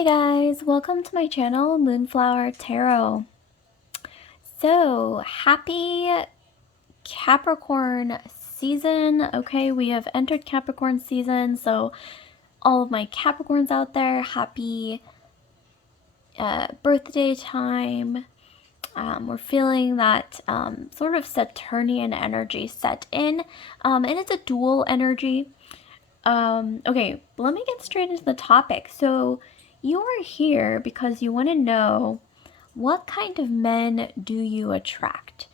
Hey guys, welcome to my channel, Moonflower Tarot. So, happy Capricorn season. Okay, we have entered Capricorn season, so all of my Capricorns out there, happy birthday time. We're feeling that sort of Saturnian energy set in, and it's a dual energy. Okay, let me get straight into the topic. So, you are here because you want to know, what kind of men do you attract?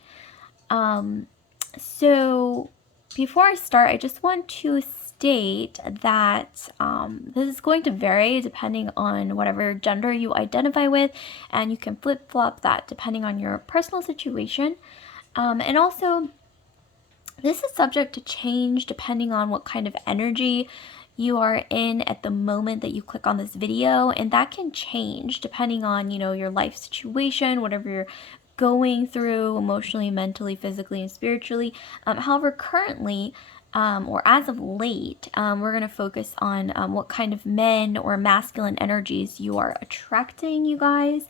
So before I start, I just want to state that this is going to vary depending on whatever gender you identify with, and you can flip-flop that depending on your personal situation. And also, this is subject to change depending on what kind of energy you are in at the moment that you click on this video, and that can change depending on, your life situation, whatever you're going through emotionally, mentally, physically, and spiritually. However, currently, or as of late, we're going to focus on what kind of men or masculine energies you are attracting, you guys.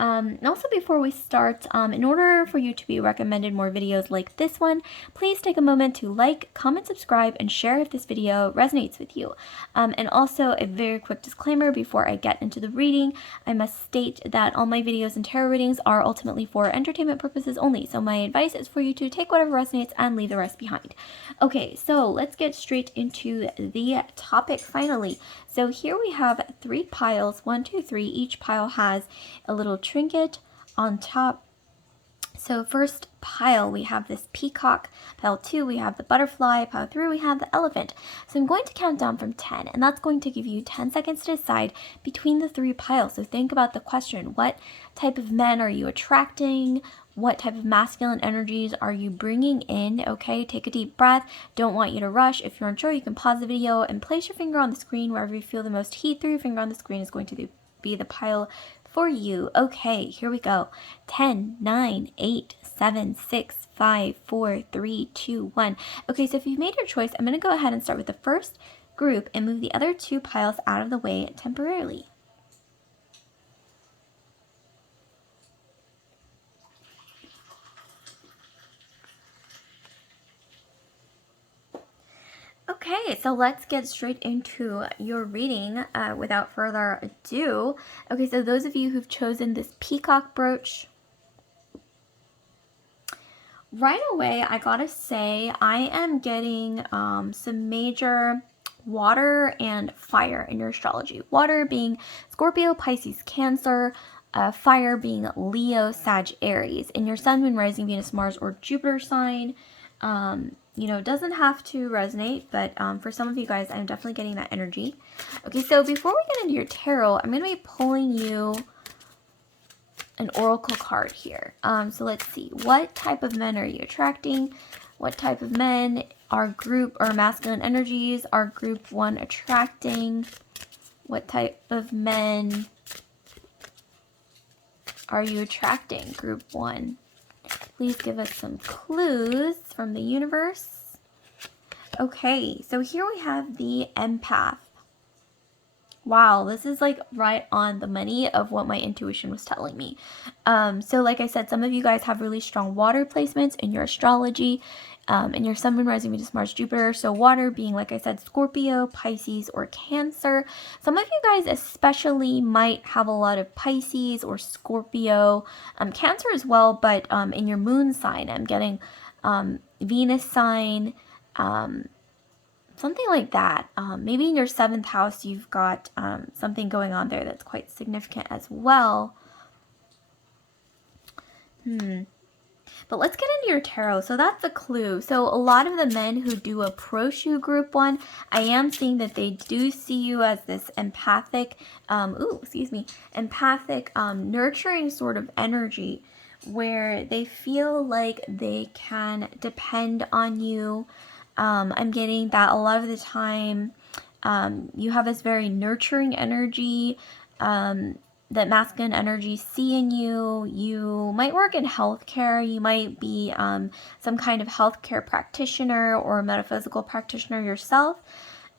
And also, before we start, in order for you to be recommended more videos like this one, please take a moment to like, comment, subscribe, and share if this video resonates with you. And also, a very quick disclaimer before I get into the reading, I must state that all my videos and tarot readings are ultimately for entertainment purposes only, so my advice is for you to take whatever resonates and leave the rest behind. Okay, so let's get straight into the topic finally. So here we have 3 piles, 1, 2, 3. Each pile has a little trinket on top. So first pile, we have this peacock. Pile 2, we have the butterfly. Pile 3, we have the elephant. So I'm going to count down from 10, and that's going to give you 10 seconds to decide between the 3 piles. So think about the question: what type of men are you attracting? What type of masculine energies are you bringing in? Okay, take a deep breath. Don't want you to rush. If you're unsure, you can pause the video and place your finger on the screen. Wherever you feel the most heat through your finger on the screen is going to be the pile for you. Okay, here we go. 10, 9, 8, 7, 6, 5, 4, 3, 2, 1. Okay, so if you've made your choice, I'm going to go ahead and start with the first group and move the other 2 piles out of the way temporarily. Okay, so let's get straight into your reading without further ado. Okay, so those of you who've chosen this peacock brooch, right away, I gotta say, I am getting some major water and fire in your astrology. Water being Scorpio, Pisces, Cancer, fire being Leo, Sag, Aries. In your Sun, Moon, Rising, Venus, Mars, or Jupiter sign, it doesn't have to resonate, but for some of you guys, I'm definitely getting that energy. Okay, so before we get into your tarot, I'm going to be pulling you an oracle card here. So let's see. What type of men are you attracting? What type of men are group or masculine energies are group 1 attracting? What type of men are you attracting, group 1? Please give us some clues from the universe. Okay, so here we have the empath. Wow, this is like right on the money of what my intuition was telling me. So like I said, some of you guys have really strong water placements in your astrology, in your Sun, Moon, Rising, Venus, Mars, Jupiter. So water being, like I said, Scorpio, Pisces, or Cancer. Some of you guys especially might have a lot of Pisces or Scorpio, Cancer as well, but in your moon sign, I'm getting Venus sign, something like that. Maybe in your 7th house, you've got something going on there that's quite significant as well. But let's get into your tarot. So that's a clue. So a lot of the men who do approach you, group 1, I am seeing that they do see you as this empathic, empathic, nurturing sort of energy where they feel like they can depend on you. I'm getting that a lot of the time you have this very nurturing energy that masculine energies see in you. You might work in healthcare. You might be some kind of healthcare practitioner or metaphysical practitioner yourself.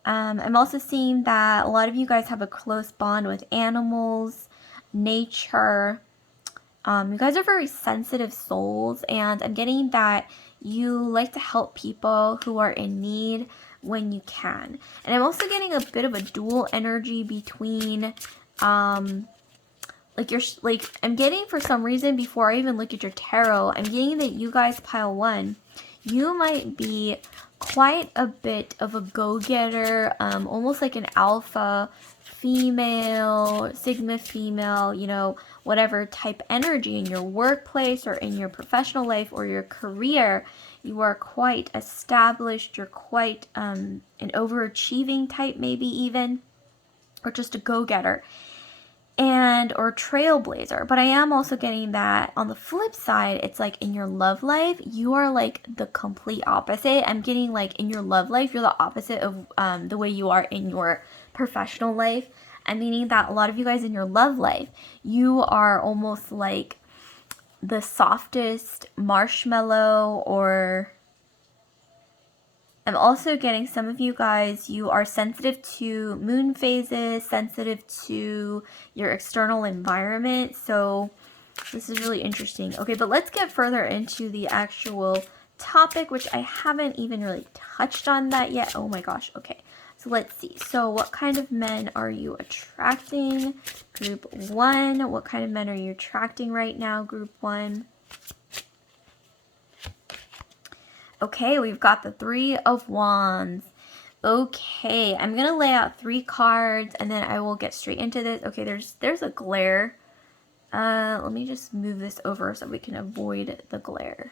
I'm also seeing that a lot of you guys have a close bond with animals, nature. You guys are very sensitive souls, and I'm getting that you like to help people who are in need when you can. And I'm also getting a bit of a dual energy between, I'm getting, for some reason, before I even look at your tarot, I'm getting that you guys, pile one, you might be quite a bit of a go-getter, almost like an alpha female, sigma female, you know, whatever type energy in your workplace or in your professional life or your career. You are quite established, you're quite an overachieving type, maybe even, or just a go-getter and or trailblazer. But I am also getting that on the flip side, it's like in your love life, you are like the complete opposite. I'm getting like in your love life, you're the opposite of the way you are in your professional life. I'm meaning that a lot of you guys in your love life, you are almost like the softest marshmallow, or I'm also getting some of you guys, you are sensitive to moon phases, sensitive to your external environment. So this is really interesting. Okay, but let's get further into the actual topic, which I haven't even really touched on that yet. Oh my gosh. Okay, so let's see. So what kind of men are you attracting? Group 1. What kind of men are you attracting right now, Group 1? Okay, we've got the 3 of Wands. Okay, I'm going to lay out 3 cards and then I will get straight into this. Okay, there's a glare. Let me just move this over so we can avoid the glare.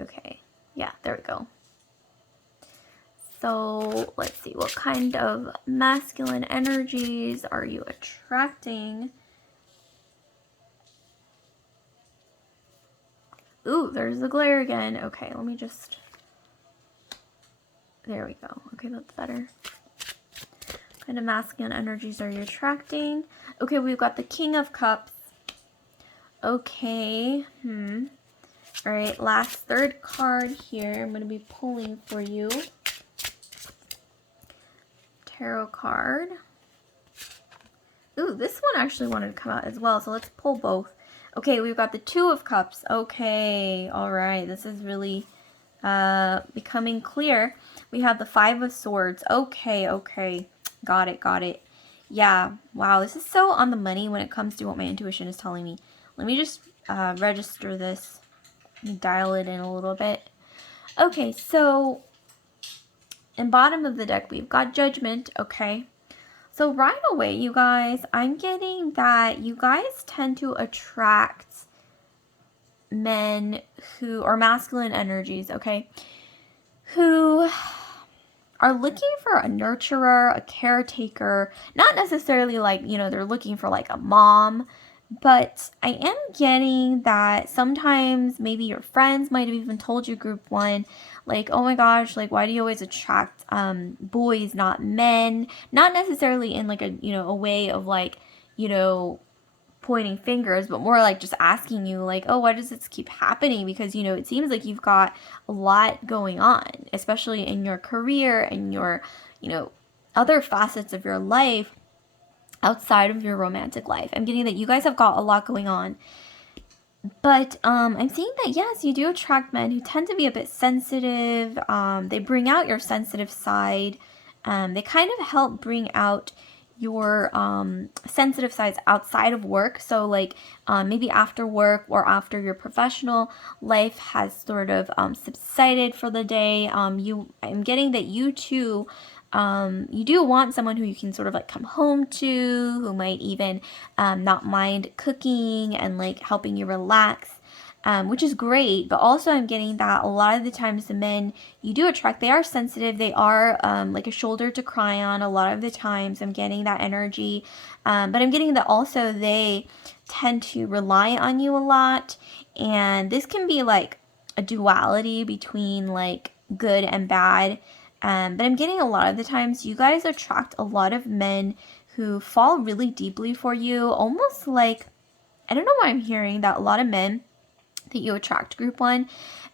Okay, yeah, there we go. So let's see, what kind of masculine energies are you attracting? Ooh, there's the glare again. Okay, let me just... There we go. Okay, that's better. What kind of masculine energies are you attracting? Okay, we've got the King of Cups. Okay. Alright, last third card here. I'm going to be pulling for you. Tarot card. Ooh, this one actually wanted to come out as well, so let's pull both. Okay, we've got the 2 of Cups. Okay, alright, this is really becoming clear. We have the 5 of Swords. Okay, okay. Got it. Yeah, wow, this is so on the money when it comes to what my intuition is telling me. Let me just register this and dial it in a little bit. Okay, so in bottom of the deck, we've got Judgment. Okay. So right away, you guys, I'm getting that you guys tend to attract men who are masculine energies, okay, who are looking for a nurturer, a caretaker, not necessarily like, you know, they're looking for like a mom, but I am getting that sometimes maybe your friends might have even told you, Group 1, like, oh my gosh, like, why do you always attract boys, not men? Not necessarily in like a, you know, a way of like, you know, pointing fingers, but more like just asking you like, oh, why does this keep happening? Because, you know, it seems like you've got a lot going on, especially in your career and your, you know, other facets of your life outside of your romantic life. I'm getting that you guys have got a lot going on. But I'm seeing that, yes, you do attract men who tend to be a bit sensitive. They bring out your sensitive side. They kind of help bring out your sensitive sides outside of work. So like maybe after work or after your professional life has sort of subsided for the day. I'm getting that you too, you do want someone who you can sort of like come home to, who might even not mind cooking and like helping you relax. Which is great, but also I'm getting that a lot of the times the men you do attract, they are sensitive, they are like a shoulder to cry on a lot of the times. I'm getting that energy, but I'm getting that also they tend to rely on you a lot, and this can be like a duality between like good and bad, but I'm getting a lot of the times you guys attract a lot of men who fall really deeply for you, almost like, I don't know why I'm hearing that a lot of men that you attract group one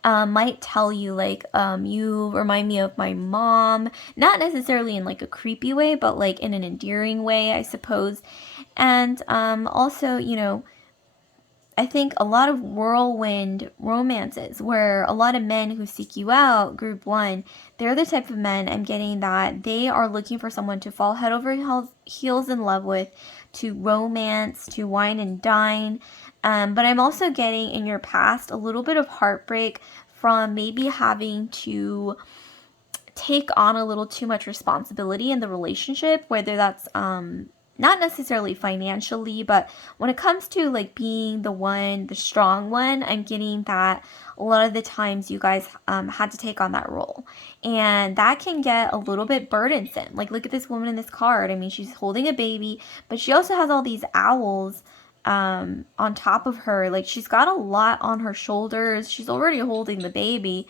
might tell you like, you remind me of my mom, not necessarily in like a creepy way, but like in an endearing way, I suppose. And also, you know, I think a lot of whirlwind romances where a lot of men who seek you out, group one, they're the type of men I'm getting that they are looking for someone to fall head over heels in love with, to romance, to wine and dine. But I'm also getting in your past a little bit of heartbreak from maybe having to take on a little too much responsibility in the relationship, whether that's not necessarily financially, but when it comes to like being the one, the strong one, I'm getting that a lot of the times you guys had to take on that role, and that can get a little bit burdensome. Like, look at this woman in this card. I mean, she's holding a baby, but she also has all these owls on top of her. Like, she's got a lot on her shoulders. She's already holding the baby.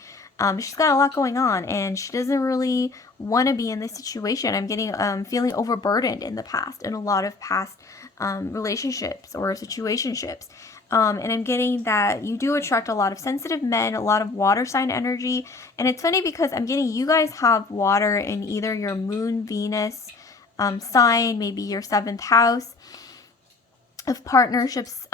She's got a lot going on, and she doesn't really want to be in this situation. I'm getting feeling overburdened in the past, in a lot of past relationships or situationships. And I'm getting that you do attract a lot of sensitive men, a lot of water sign energy. And it's funny because I'm getting you guys have water in either your moon, Venus sign, maybe your 7th house of partnerships.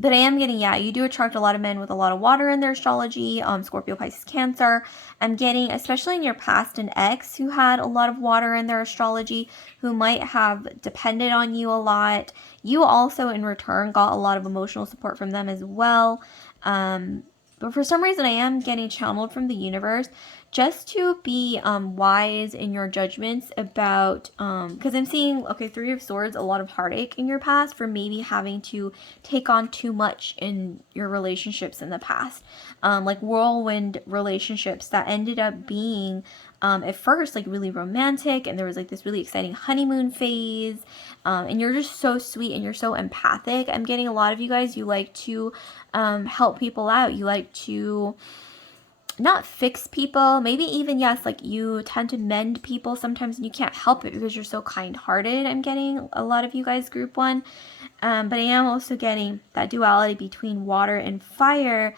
But I am getting, yeah, you do attract a lot of men with a lot of water in their astrology, Scorpio, Pisces, Cancer. I'm getting, especially in your past, an ex who had a lot of water in their astrology, who might have depended on you a lot. You also, in return, got a lot of emotional support from them as well. But for some reason, I am getting channeled from the universe just to be wise in your judgments about, because I'm seeing, okay, 3 of Swords, a lot of heartache in your past for maybe having to take on too much in your relationships in the past. Like whirlwind relationships that ended up being at first like really romantic, and there was like this really exciting honeymoon phase, and you're just so sweet and you're so empathic. I'm getting a lot of you guys, you like to help people out. You like to not fix people, maybe even, yes, like you tend to mend people sometimes, and you can't help it because you're so kind-hearted. I'm getting a lot of you guys, group one. But I am also getting that duality between water and fire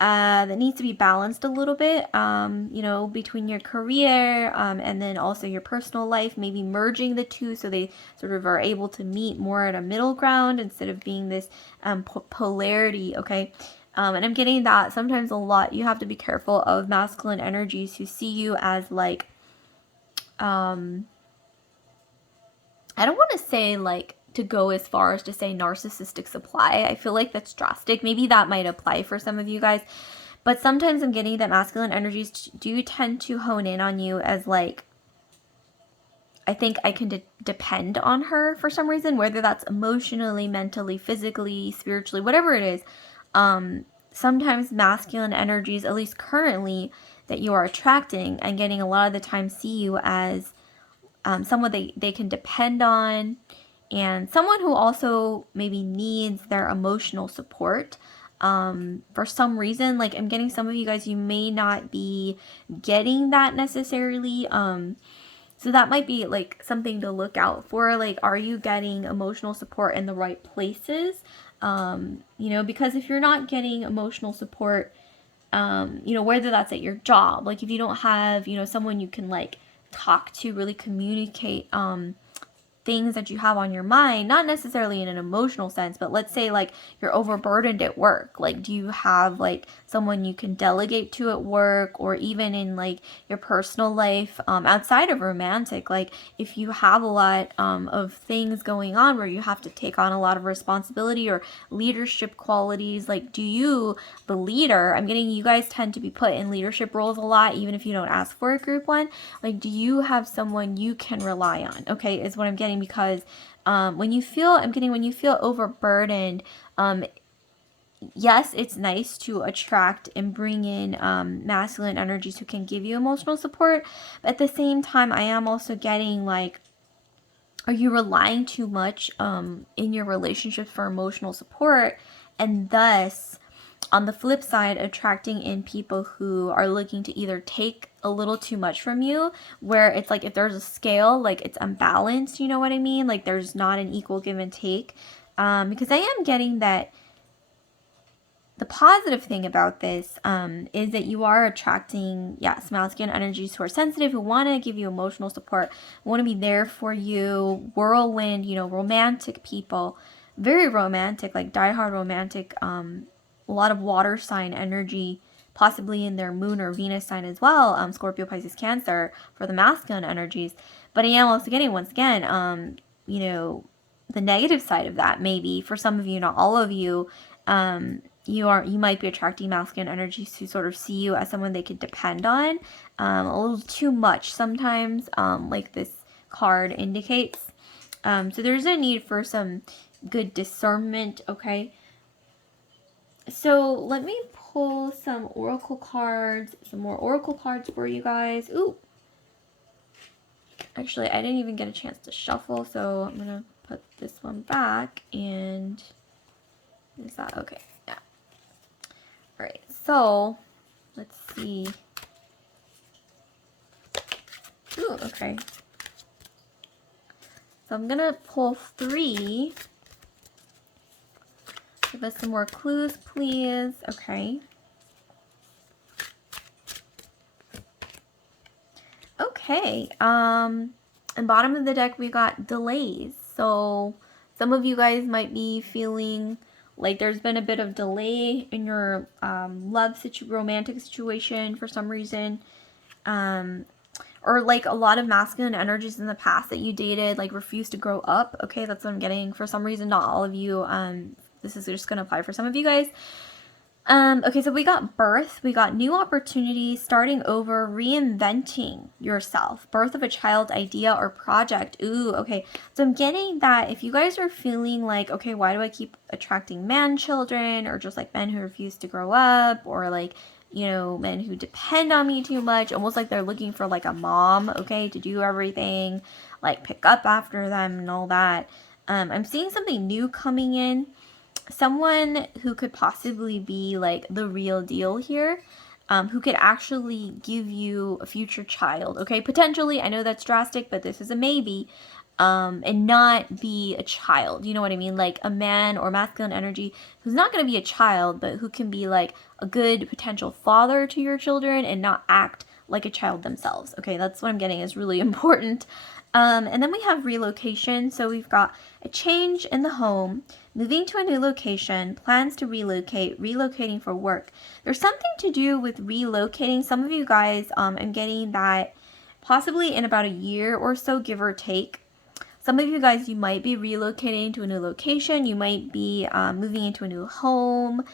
that needs to be balanced a little bit, you know, between your career and then also your personal life, maybe merging the two so they sort of are able to meet more at a middle ground instead of being this polarity, okay? And I'm getting that sometimes a lot. You have to be careful of masculine energies who see you as like, I don't want to say like to go as far as to say narcissistic supply. I feel like that's drastic. Maybe that might apply for some of you guys. But sometimes I'm getting that masculine energies do tend to hone in on you as like, I think I can depend on her for some reason, whether that's emotionally, mentally, physically, spiritually, whatever it is. Sometimes masculine energies, at least currently, that you are attracting and getting a lot of the time see you as someone they can depend on, and someone who also maybe needs their emotional support. For some reason, like I'm getting some of you guys, you may not be getting that necessarily. So that might be like something to look out for. Like, are you getting emotional support in the right places? You know, because if you're not getting emotional support, you know, whether that's at your job, like if you don't have, you know, someone you can like talk to, really communicate, things that you have on your mind, not necessarily in an emotional sense, but let's say like you're overburdened at work. Like, do you have like someone you can delegate to at work, or even in like your personal life, outside of romantic? Like, if you have a lot of things going on where you have to take on a lot of responsibility or leadership qualities, like, do you, the leader, I'm getting you guys tend to be put in leadership roles a lot, even if you don't ask for a, group one. Like, do you have someone you can rely on? Okay, is what I'm getting, because when you feel, I'm getting when you feel overburdened, yes, it's nice to attract and bring in masculine energies who can give you emotional support, but at the same time, I am also getting like, are you relying too much in your relationship for emotional support, and thus on the flip side, attracting in people who are looking to either take a little too much from you, where it's like if there's a scale, like it's unbalanced, you know what I mean? Like there's not an equal give and take. Because I am getting that the positive thing about this is that you are attracting, yes, masculine energies who are sensitive, who want to give you emotional support, want to be there for you, whirlwind, you know, romantic people, very romantic, like diehard romantic, a lot of water sign energy, possibly in their moon or Venus sign as well, Scorpio, Pisces, Cancer, for the masculine energies. But I am also getting, once again, you know, the negative side of that, maybe for some of you, not all of you, you might be attracting masculine energies who sort of see you as someone they could depend on, a little too much sometimes, like this card indicates. So there's a need for some good discernment, okay? So let me pull some oracle cards, some more oracle cards for you guys. Ooh, actually, I didn't even get a chance to shuffle, so I'm gonna put this one back. And is that okay? Yeah. All right. So let's see. Ooh, okay. So I'm gonna pull 3. Give us some more clues, please. Okay. Okay. And bottom of the deck we got delays. So some of you guys might be feeling like there's been a bit of delay in your romantic situation for some reason. Or like a lot of masculine energies in the past that you dated like refused to grow up. Okay, that's what I'm getting. For some reason, not all of you. This is just gonna apply for some of you guys. Okay, so we got birth, we got new opportunities, starting over, reinventing yourself, birth of a child idea or project. Ooh, okay. So I'm getting that if you guys are feeling like, okay, why do I keep attracting man children, or just like men who refuse to grow up, or like, you know, men who depend on me too much, almost like they're looking for like a mom, okay, to do everything, like pick up after them and all that. I'm seeing something new coming in. Someone who could possibly be like the real deal here, who could actually give you a future child, okay? Potentially, I know that's drastic, but this is a maybe, and not be a child, you know what I mean? Like a man or masculine energy who's not going to be a child, but who can be like a good potential father to your children and not act like a child themselves, okay? That's what I'm getting is really important. And then we have relocation. So we've got a change in the home, moving to a new location, plans to relocate, relocating for work. There's something to do with relocating. Some of you guys, I'm getting that possibly in about a year or so, give or take. Some of you guys, you might be relocating to a new location. You might be moving into a new home,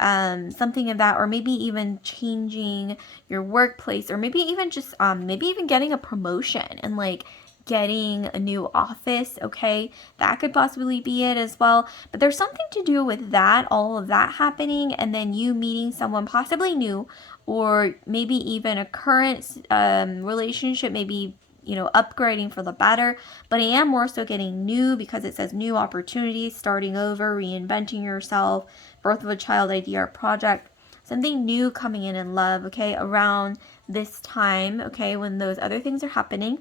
something of that, or maybe even changing your workplace, or maybe even just maybe even getting a promotion and like getting a new office, okay? That could possibly be it as well. But there's something to do with that, all of that happening, and then you meeting someone possibly new, or maybe even a current relationship, maybe, you know, upgrading for the better. But I am more so getting new because it says new opportunities, starting over, reinventing yourself, birth of a child idea or project. Something new coming in love, okay, around this time, okay, when those other things are happening.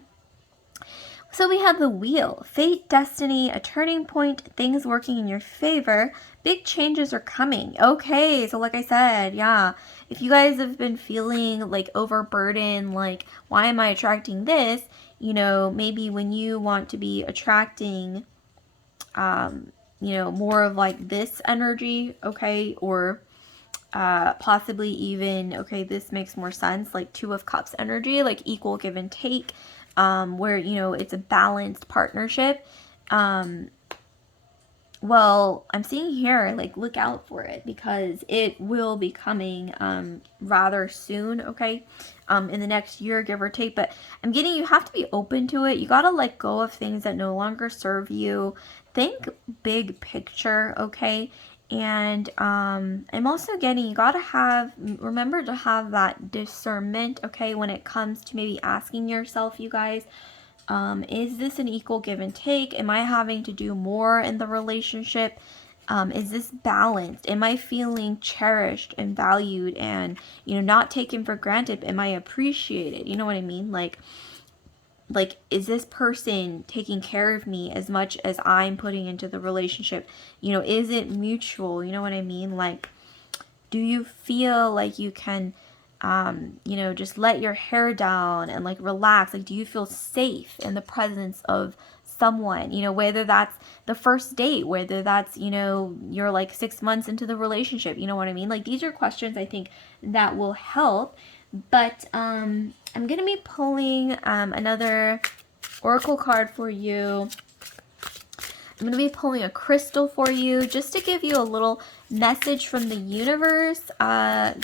So we have the wheel, fate, destiny, a turning point, things working in your favor, big changes are coming. Okay, so like I said, yeah, if you guys have been feeling like overburdened, like why am I attracting this? You know, maybe when you want to be attracting, you know, more of like this energy, okay, or possibly even, okay, this makes more sense, like 2 of Cups energy, like equal give and take, where, you know, it's a balanced partnership. Well, I'm seeing here, like, look out for it because it will be coming rather soon, okay, in the next year, give or take. But I'm getting, you have to be open to it. You got to let go of things that no longer serve you. Think big picture, okay? And I'm also getting, you got to remember to have that discernment, okay, when it comes to maybe asking yourself, you guys, is this an equal give and take? Am I having to do more in the relationship? Is this balanced? Am I feeling cherished and valued and, you know, not taken for granted? Am I appreciated? You know what I mean? Like, is this person taking care of me as much as I'm putting into the relationship? You know, is it mutual? You know what I mean? Like, Do you feel like you can, you know, just let your hair down and like relax? Like, do you feel safe in the presence of someone, you know, whether that's the first date, whether that's, you know, you're like 6 months into the relationship, you know what I mean? Like, these are questions I think that will help. But I'm going to be pulling another oracle card for you. I'm going to be pulling a crystal for you just to give you a little message from the universe,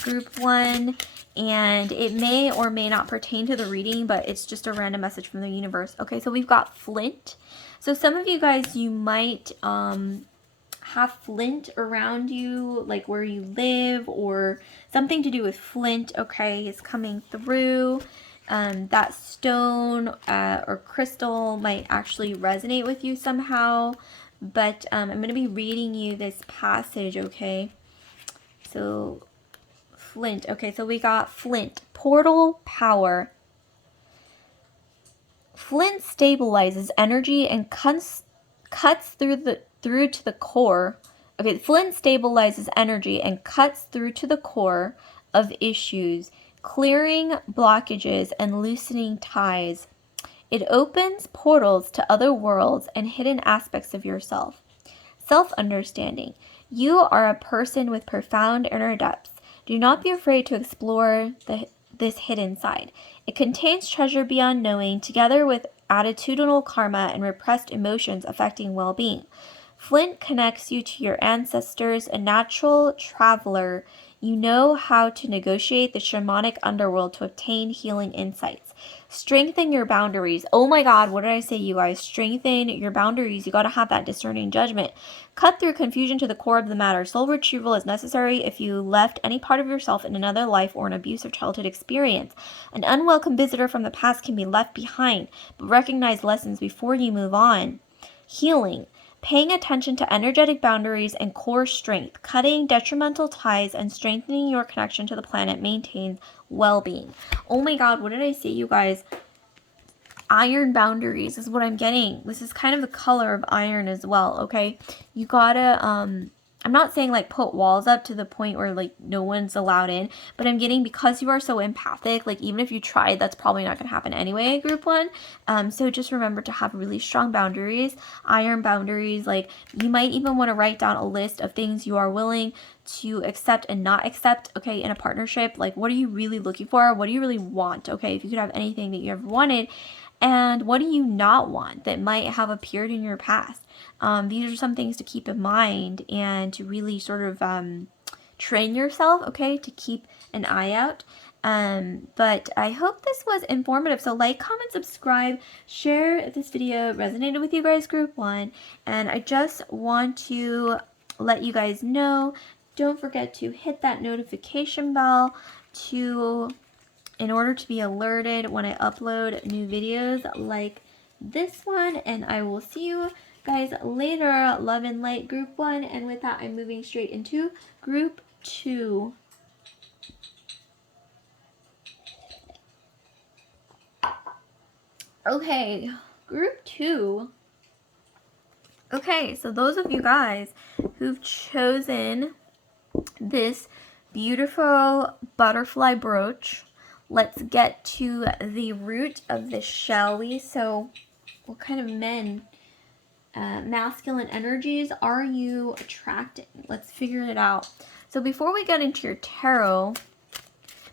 group 1. And it may or may not pertain to the reading, but it's just a random message from the universe. Okay, so we've got Flint. So some of you guys, you might have flint around you, like where you live, or something to do with flint, okay, is coming through. That stone or crystal might actually resonate with you somehow. But I'm going to be reading you this passage, okay? So, flint. Okay, so we got flint. Portal power. Flint stabilizes energy and cuts through to the core. Okay, flint stabilizes energy and cuts through to the core of issues, clearing blockages and loosening ties. It opens portals to other worlds and hidden aspects of yourself. Self-understanding. You are a person with profound inner depths. Do not be afraid to explore this hidden side. It contains treasure beyond knowing, together with attitudinal karma and repressed emotions affecting well-being. Flint connects you to your ancestors, a natural traveler. You know how to negotiate the shamanic underworld to obtain healing insights. Strengthen your boundaries. Oh my God, what did I say, you guys? Strengthen your boundaries. You got to have that discerning judgment. Cut through confusion to the core of the matter. Soul retrieval is necessary if you left any part of yourself in another life or an abusive childhood experience. An unwelcome visitor from the past can be left behind, but recognize lessons before you move on. Healing. Paying attention to energetic boundaries and core strength, cutting detrimental ties, and strengthening your connection to the planet maintains well-being. Oh my God, what did I say, you guys? Iron boundaries is what I'm getting. This is kind of the color of iron as well, okay? You gotta, I'm not saying like put walls up to the point where like no one's allowed in, but I'm getting, because you are so empathic, like even if you tried, that's probably not gonna happen anyway, group 1. So just remember to have really strong boundaries, iron boundaries. Like you might even want to write down a list of things you are willing to accept and not accept, okay, in a partnership. Like, what are you really looking for? What do you really want? Okay, if you could have anything that you ever wanted. And what do you not want that might have appeared in your past? These are some things to keep in mind and to really sort of train yourself, okay, to keep an eye out. But I hope this was informative. So like, comment, subscribe, share if this video resonated with you guys, group 1. And I just want to let you guys know, don't forget to hit that notification bell in order to be alerted when I upload new videos like this one. And I will see you guys later. Love and light, group 1. And with that, I'm moving straight into group 2. Okay, group 2. Okay, so those of you guys who've chosen this beautiful butterfly brooch, let's get to the root of this, shall we? So what kind of men, masculine energies are you attracting? Let's figure it out. So before we get into your tarot,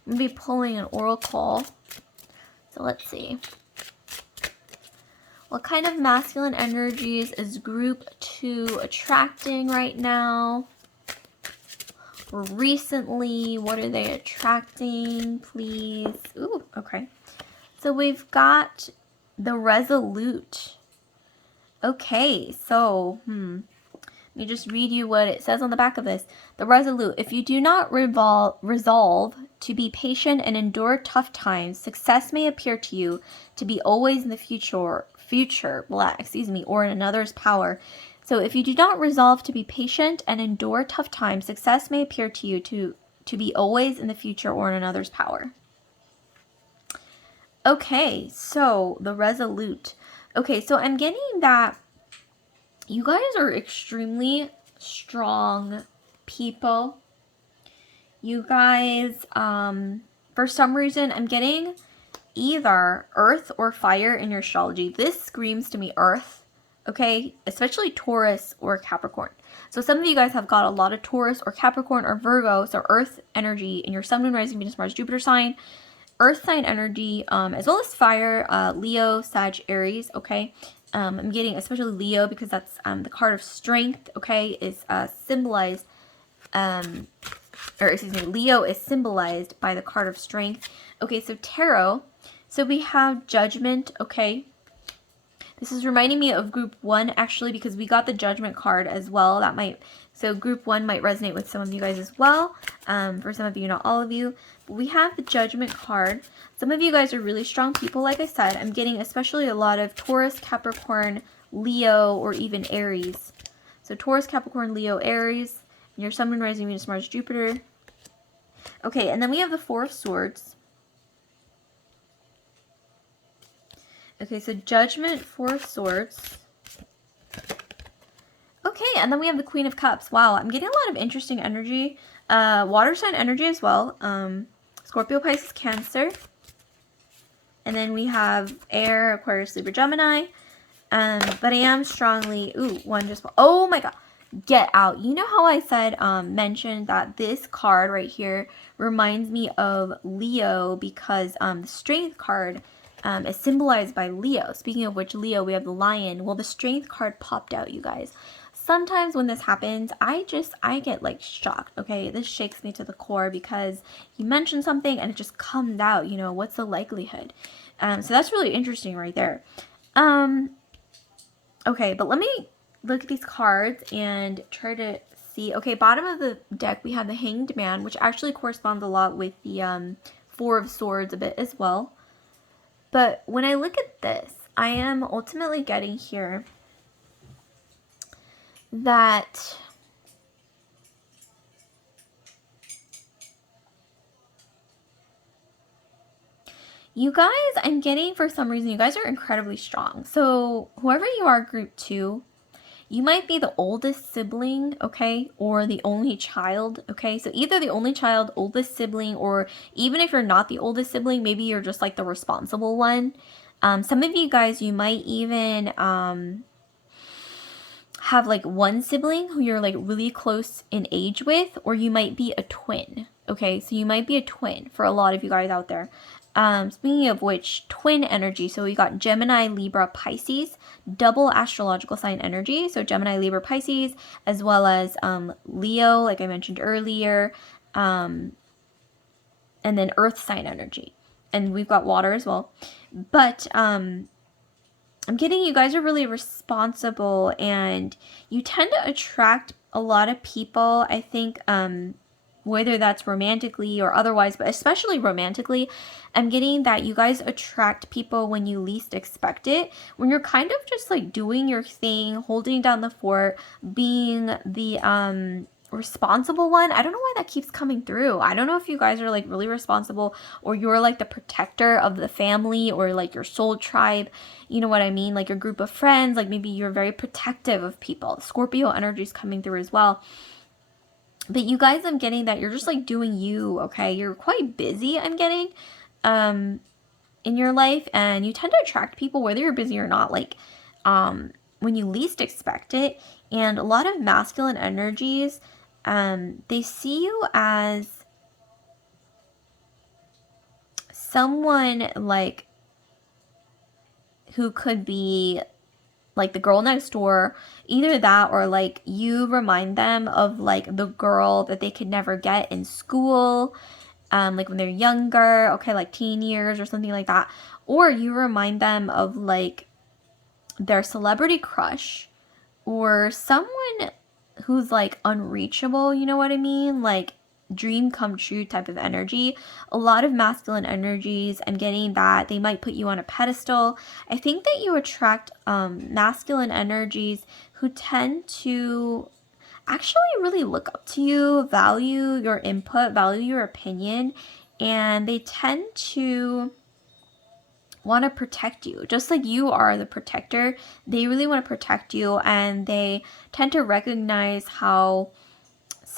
I'm going to be pulling an oracle. So let's see. What kind of masculine energies is group 2 attracting right now? Or recently, what are they attracting, please? Ooh, okay. So we've got the resolute. Okay, so, let me just read you what it says on the back of this. The resolute. If you do not resolve to be patient and endure tough times, success may appear to you to be always in the future, or in another's power. So if you do not resolve to be patient and endure tough times, success may appear to you to be always in the future or in another's power. Okay, so the resolute. Okay, so I'm getting that you guys are extremely strong people. you guys, for some reason, I'm getting either earth or fire in your astrology. This screams to me earth, okay? Especially Taurus or Capricorn. So some of you guys have got a lot of Taurus or Capricorn or Virgo, so earth energy in your Sun, Moon, Rising, Venus, Mars, Jupiter sign. Earth sign energy, as well as fire, Leo, Sag, Aries, okay? I'm getting especially Leo because that's the card of strength, okay, is symbolized, or excuse me, Leo is symbolized by the card of strength. Okay, so tarot, so we have Judgment, okay? This is reminding me of group 1 actually because we got the Judgment card as well. That might, so group 1 might resonate with some of you guys as well. For some of you, not all of you. But we have the Judgment card. Some of you guys are really strong people, like I said. I'm getting especially a lot of Taurus, Capricorn, Leo, or even Aries. So Taurus, Capricorn, Leo, Aries. And your Sun, Moon, Rising, Venus, Mars, Jupiter. Okay, and then we have the Four of Swords. Okay, so Judgment, Four of Swords. Okay, and then we have the Queen of Cups. Wow, I'm getting a lot of interesting energy. Water sign energy as well. Scorpio, Pisces, Cancer. And then we have Air, Aquarius, Libra, Gemini. But I am strongly... Ooh, one just... Oh my god. Get out. You know how I said, mentioned that this card right here reminds me of Leo because the Strength card is symbolized by Leo. Speaking of which, Leo, we have the Lion. Well, the Strength card popped out, you guys. Sometimes when this happens, I get like shocked, okay? This shakes me to the core because you mention something and it just comes out, you know, what's the likelihood? So that's really interesting right there. Okay, but let me look at these cards and try to see. Okay, bottom of the deck, we have the Hanged Man, which actually corresponds a lot with the Four of Swords a bit as well. But when I look at this, I am ultimately getting here that you guys, I'm getting for some reason, you guys are incredibly strong. So whoever you are, group 2, you might be the oldest sibling, okay, or the only child, okay? So either the only child, oldest sibling, or even if you're not the oldest sibling, maybe you're just like the responsible one. Some of you guys, you might even have like one sibling who you're like really close in age with, or you might be a twin, okay? So you might be a twin for a lot of you guys out there. Speaking of which, twin energy, so we got Gemini, Libra, Pisces, double astrological sign energy, so Gemini, Libra, Pisces, as well as Leo, like I mentioned earlier, and then earth sign energy. And we've got water as well. But I'm getting you guys are really responsible and you tend to attract a lot of people, I think, whether that's romantically or otherwise, but especially romantically. I'm getting that you guys attract people when you least expect it, when you're kind of just like doing your thing, holding down the fort, being the responsible one. I don't know why that keeps coming through. I don't know if you guys are like really responsible or you're like the protector of the family or like your soul tribe, you know what I mean, like your group of friends, like maybe you're very protective of people. Scorpio energy is coming through as well. But you guys, I'm getting that you're just like doing you, okay? You're quite busy, I'm getting, in your life, and you tend to attract people whether you're busy or not, like, when you least expect it. And a lot of masculine energies, they see you as someone like who could be like the girl next door, either that or like you remind them of like the girl that they could never get in school, like when they're younger, okay, like teen years or something like that. Or you remind them of like their celebrity crush or someone who's like unreachable, you know what I mean? Like dream come true type of energy. A lot of masculine energies, I'm getting that they might put you on a pedestal. I think that you attract masculine energies who tend to actually really look up to you, value your input, value your opinion, and they tend to want to protect you. Just like you are the protector, they really want to protect you, and they tend to recognize how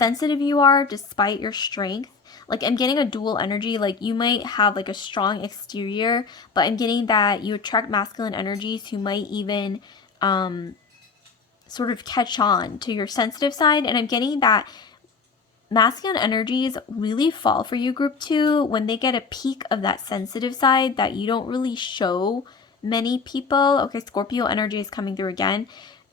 sensitive you are despite your strength. Like, I'm getting a dual energy. Like, you might have like a strong exterior, but I'm getting that you attract masculine energies who might even sort of catch on to your sensitive side. And I'm getting that masculine energies really fall for you, group 2, when they get a peak of that sensitive side that you don't really show many people. Okay, Scorpio energy is coming through again.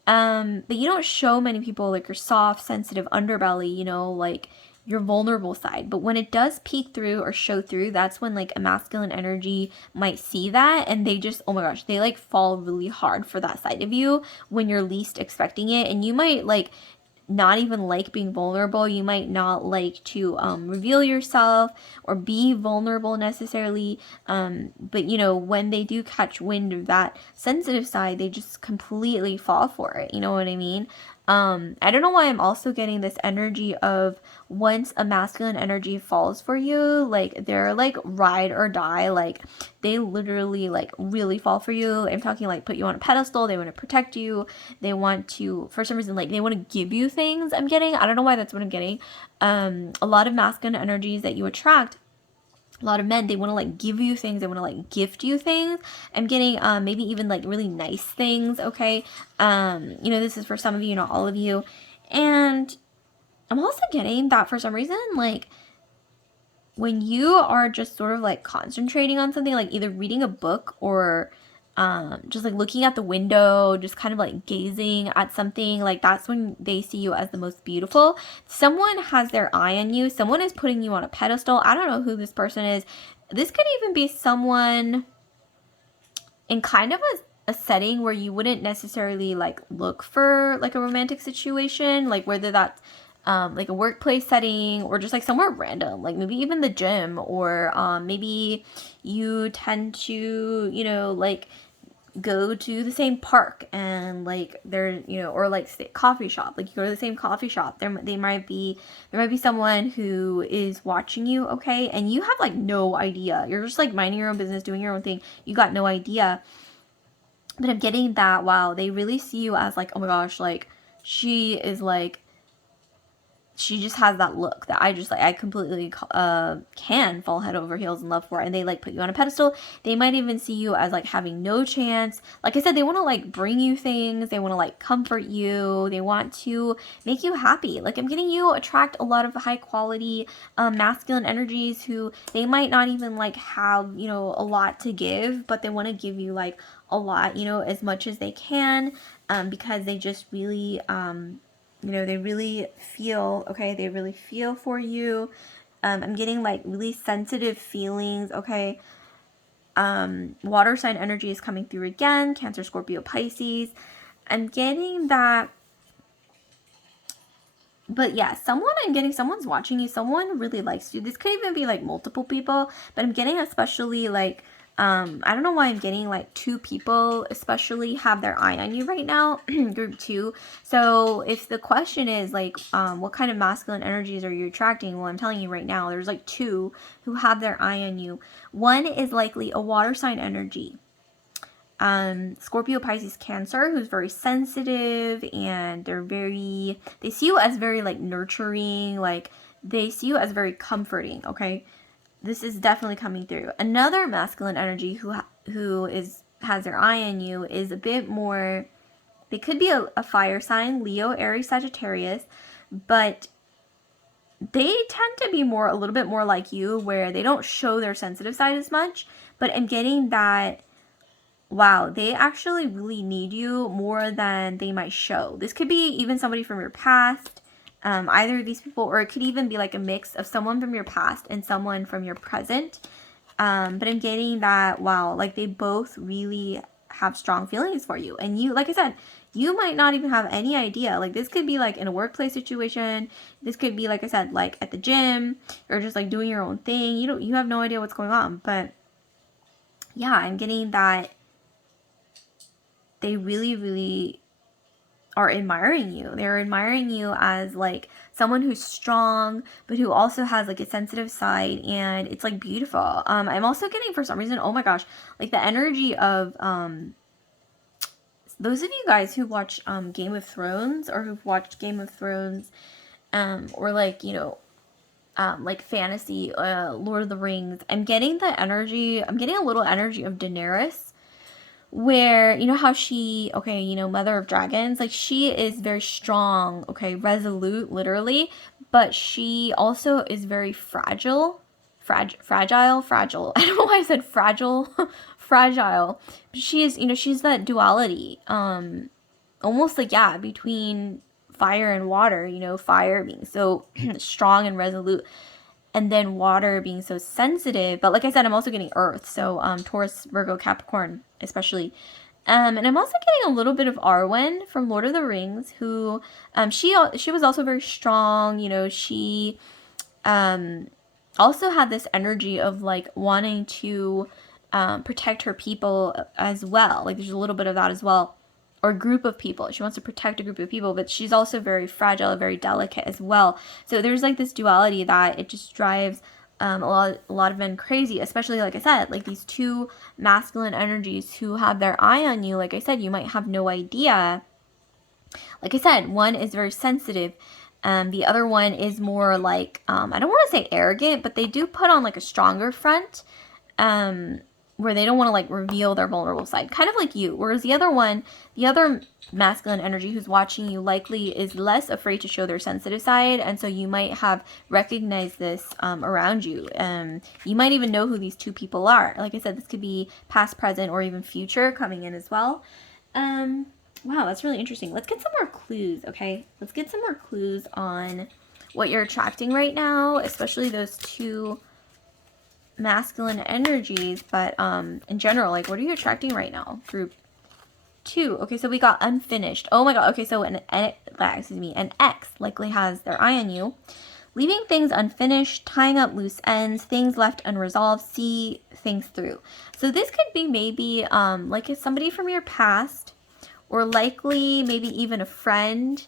But you don't show many people like your soft, sensitive underbelly, you know, like your vulnerable side. But when it does peek through or show through, that's when like a masculine energy might see that, and they just, oh my gosh, they like fall really hard for that side of you when you're least expecting it. And you might like not even like being vulnerable. You might not like to reveal yourself or be vulnerable necessarily. But you know, when they do catch wind of that sensitive side, they just completely fall for it. You know what I mean? I don't know why I'm also getting this energy of once a masculine energy falls for you, like they're like ride or die. Like they literally like really fall for you. I'm talking like put you on a pedestal. They want to protect you. They want to, for some reason, like they want to give you things. I'm getting, I don't know why that's what I'm getting. A lot of masculine energies that you attract, a lot of men, they want to like give you things, they want to like gift you things. I'm getting maybe even like really nice things. Okay, you know, this is for some of you, not all of you. And I'm also getting that for some reason, like when you are just sort of like concentrating on something, like either reading a book or just like looking at the window, just kind of like gazing at something, like that's when they see you as the most beautiful. Someone has their eye on you. Someone is putting you on a pedestal. I don't know who this person is. This could even be someone in kind of a setting where you wouldn't necessarily like look for like a romantic situation, like whether that's like a workplace setting or just like somewhere random, like maybe even the gym, or maybe you tend to, you know, like go to the same park and like there, you know, or like coffee shop, like you go to the same coffee shop. There might be someone who is watching you, okay, and you have like no idea. You're just like minding your own business, doing your own thing. You got no idea. But I'm getting that, wow, they really see you as like, oh my gosh, like she is like, she just has that look that I just like, I completely can fall head over heels in love for. And they like put you on a pedestal. They might even see you as like having no chance. Like I said, they want to like bring you things. They want to like comfort you. They want to make you happy. Like I'm getting you attract a lot of high quality masculine energies who they might not even like have, you know, a lot to give, but they want to give you like a lot, you know, as much as they can, because they just really you know, they really feel, okay, they really feel for you. I'm getting like really sensitive feelings, okay. Water sign energy is coming through again, Cancer, Scorpio, Pisces. I'm getting that, but yeah, someone's watching you, someone really likes you. This could even be like multiple people, but I'm getting especially like, I don't know why I'm getting like 2 people especially have their eye on you right now, group 2. So if the question is like, what kind of masculine energies are you attracting? Well, I'm telling you right now, there's like 2 who have their eye on you. One is likely a water sign energy. Scorpio, Pisces, Cancer, who's very sensitive, and they see you as very like nurturing, like they see you as very comforting, okay? This is definitely coming through. Another masculine energy who has their eye on you is a bit more, they could be a fire sign, Leo, Aries, Sagittarius, but they tend to be a little bit more like you, where they don't show their sensitive side as much, but I'm getting that, wow, they actually really need you more than they might show. This could be even somebody from your past, either of these people, or it could even be like a mix of someone from your past and someone from your present. But I'm getting that, wow, like they both really have strong feelings for you. And you, like I said, you might not even have any idea. Like this could be like in a workplace situation. This could be, like I said, like at the gym, or just like doing your own thing. You have no idea what's going on. But yeah, I'm getting that they really, really are admiring you. They're admiring you as like someone who's strong, but who also has like a sensitive side, and it's like beautiful. I'm also getting, for some reason, oh my gosh, like the energy of those of you guys who watch Game of Thrones, or who've watched Game of Thrones, or like, like fantasy, Lord of the Rings. I'm getting the energy, I'm getting a little energy of Daenerys, where, you know how she, okay, Mother of Dragons, like she is very strong, okay, resolute, literally, but she also is very fragile. Fragile. I don't know why I said fragile. Fragile. But she is, she's that duality. Almost like, yeah, between fire and water, fire being so strong and resolute, and then water being so sensitive. But like I said, I'm also getting earth, so Taurus, Virgo, Capricorn especially. And I'm also getting a little bit of Arwen from Lord of the Rings, who she was also very strong. She also had this energy of like wanting to protect her people as well. Like there's a little bit of that as well, or group of people. She wants to protect a group of people, but she's also very fragile, very delicate as well. So there's like this duality that it just drives a lot of men crazy, especially like I said, like these two masculine energies who have their eye on you. Like I said, you might have no idea. Like I said, one is very sensitive. The other one is more like, I don't want to say arrogant, but they do put on like a stronger front, where they don't want to like reveal their vulnerable side, kind of like you. Whereas the other one, the other masculine energy who's watching you likely is less afraid to show their sensitive side. And so you might have recognized this around you. You might even know who these two people are. Like I said, this could be past, present, or even future coming in as well. Wow, that's really interesting. Let's get some more clues, okay? Let's get some more clues on what you're attracting right now, especially those two masculine energies, but in general, like what are you attracting right now? Group 2. Okay, so we got unfinished. Oh my god. Okay, so an ex likely has their eye on you. Leaving things unfinished, tying up loose ends, things left unresolved, see things through. So this could be maybe like if somebody from your past, or likely maybe even a friend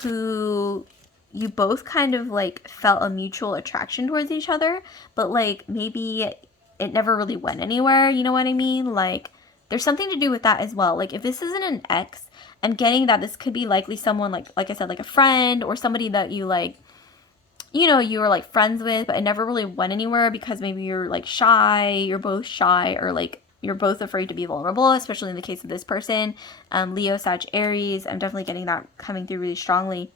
who you both kind of like felt a mutual attraction towards each other, but like maybe it never really went anywhere. You know what I mean? Like there's something to do with that as well. Like if this isn't an ex, I'm getting that this could be likely someone like I said, like a friend or somebody that you like, you were like friends with, but it never really went anywhere because maybe you're like shy, you're both shy, or like you're both afraid to be vulnerable, especially in the case of this person. Leo, Sag, Aries, I'm definitely getting that coming through really strongly.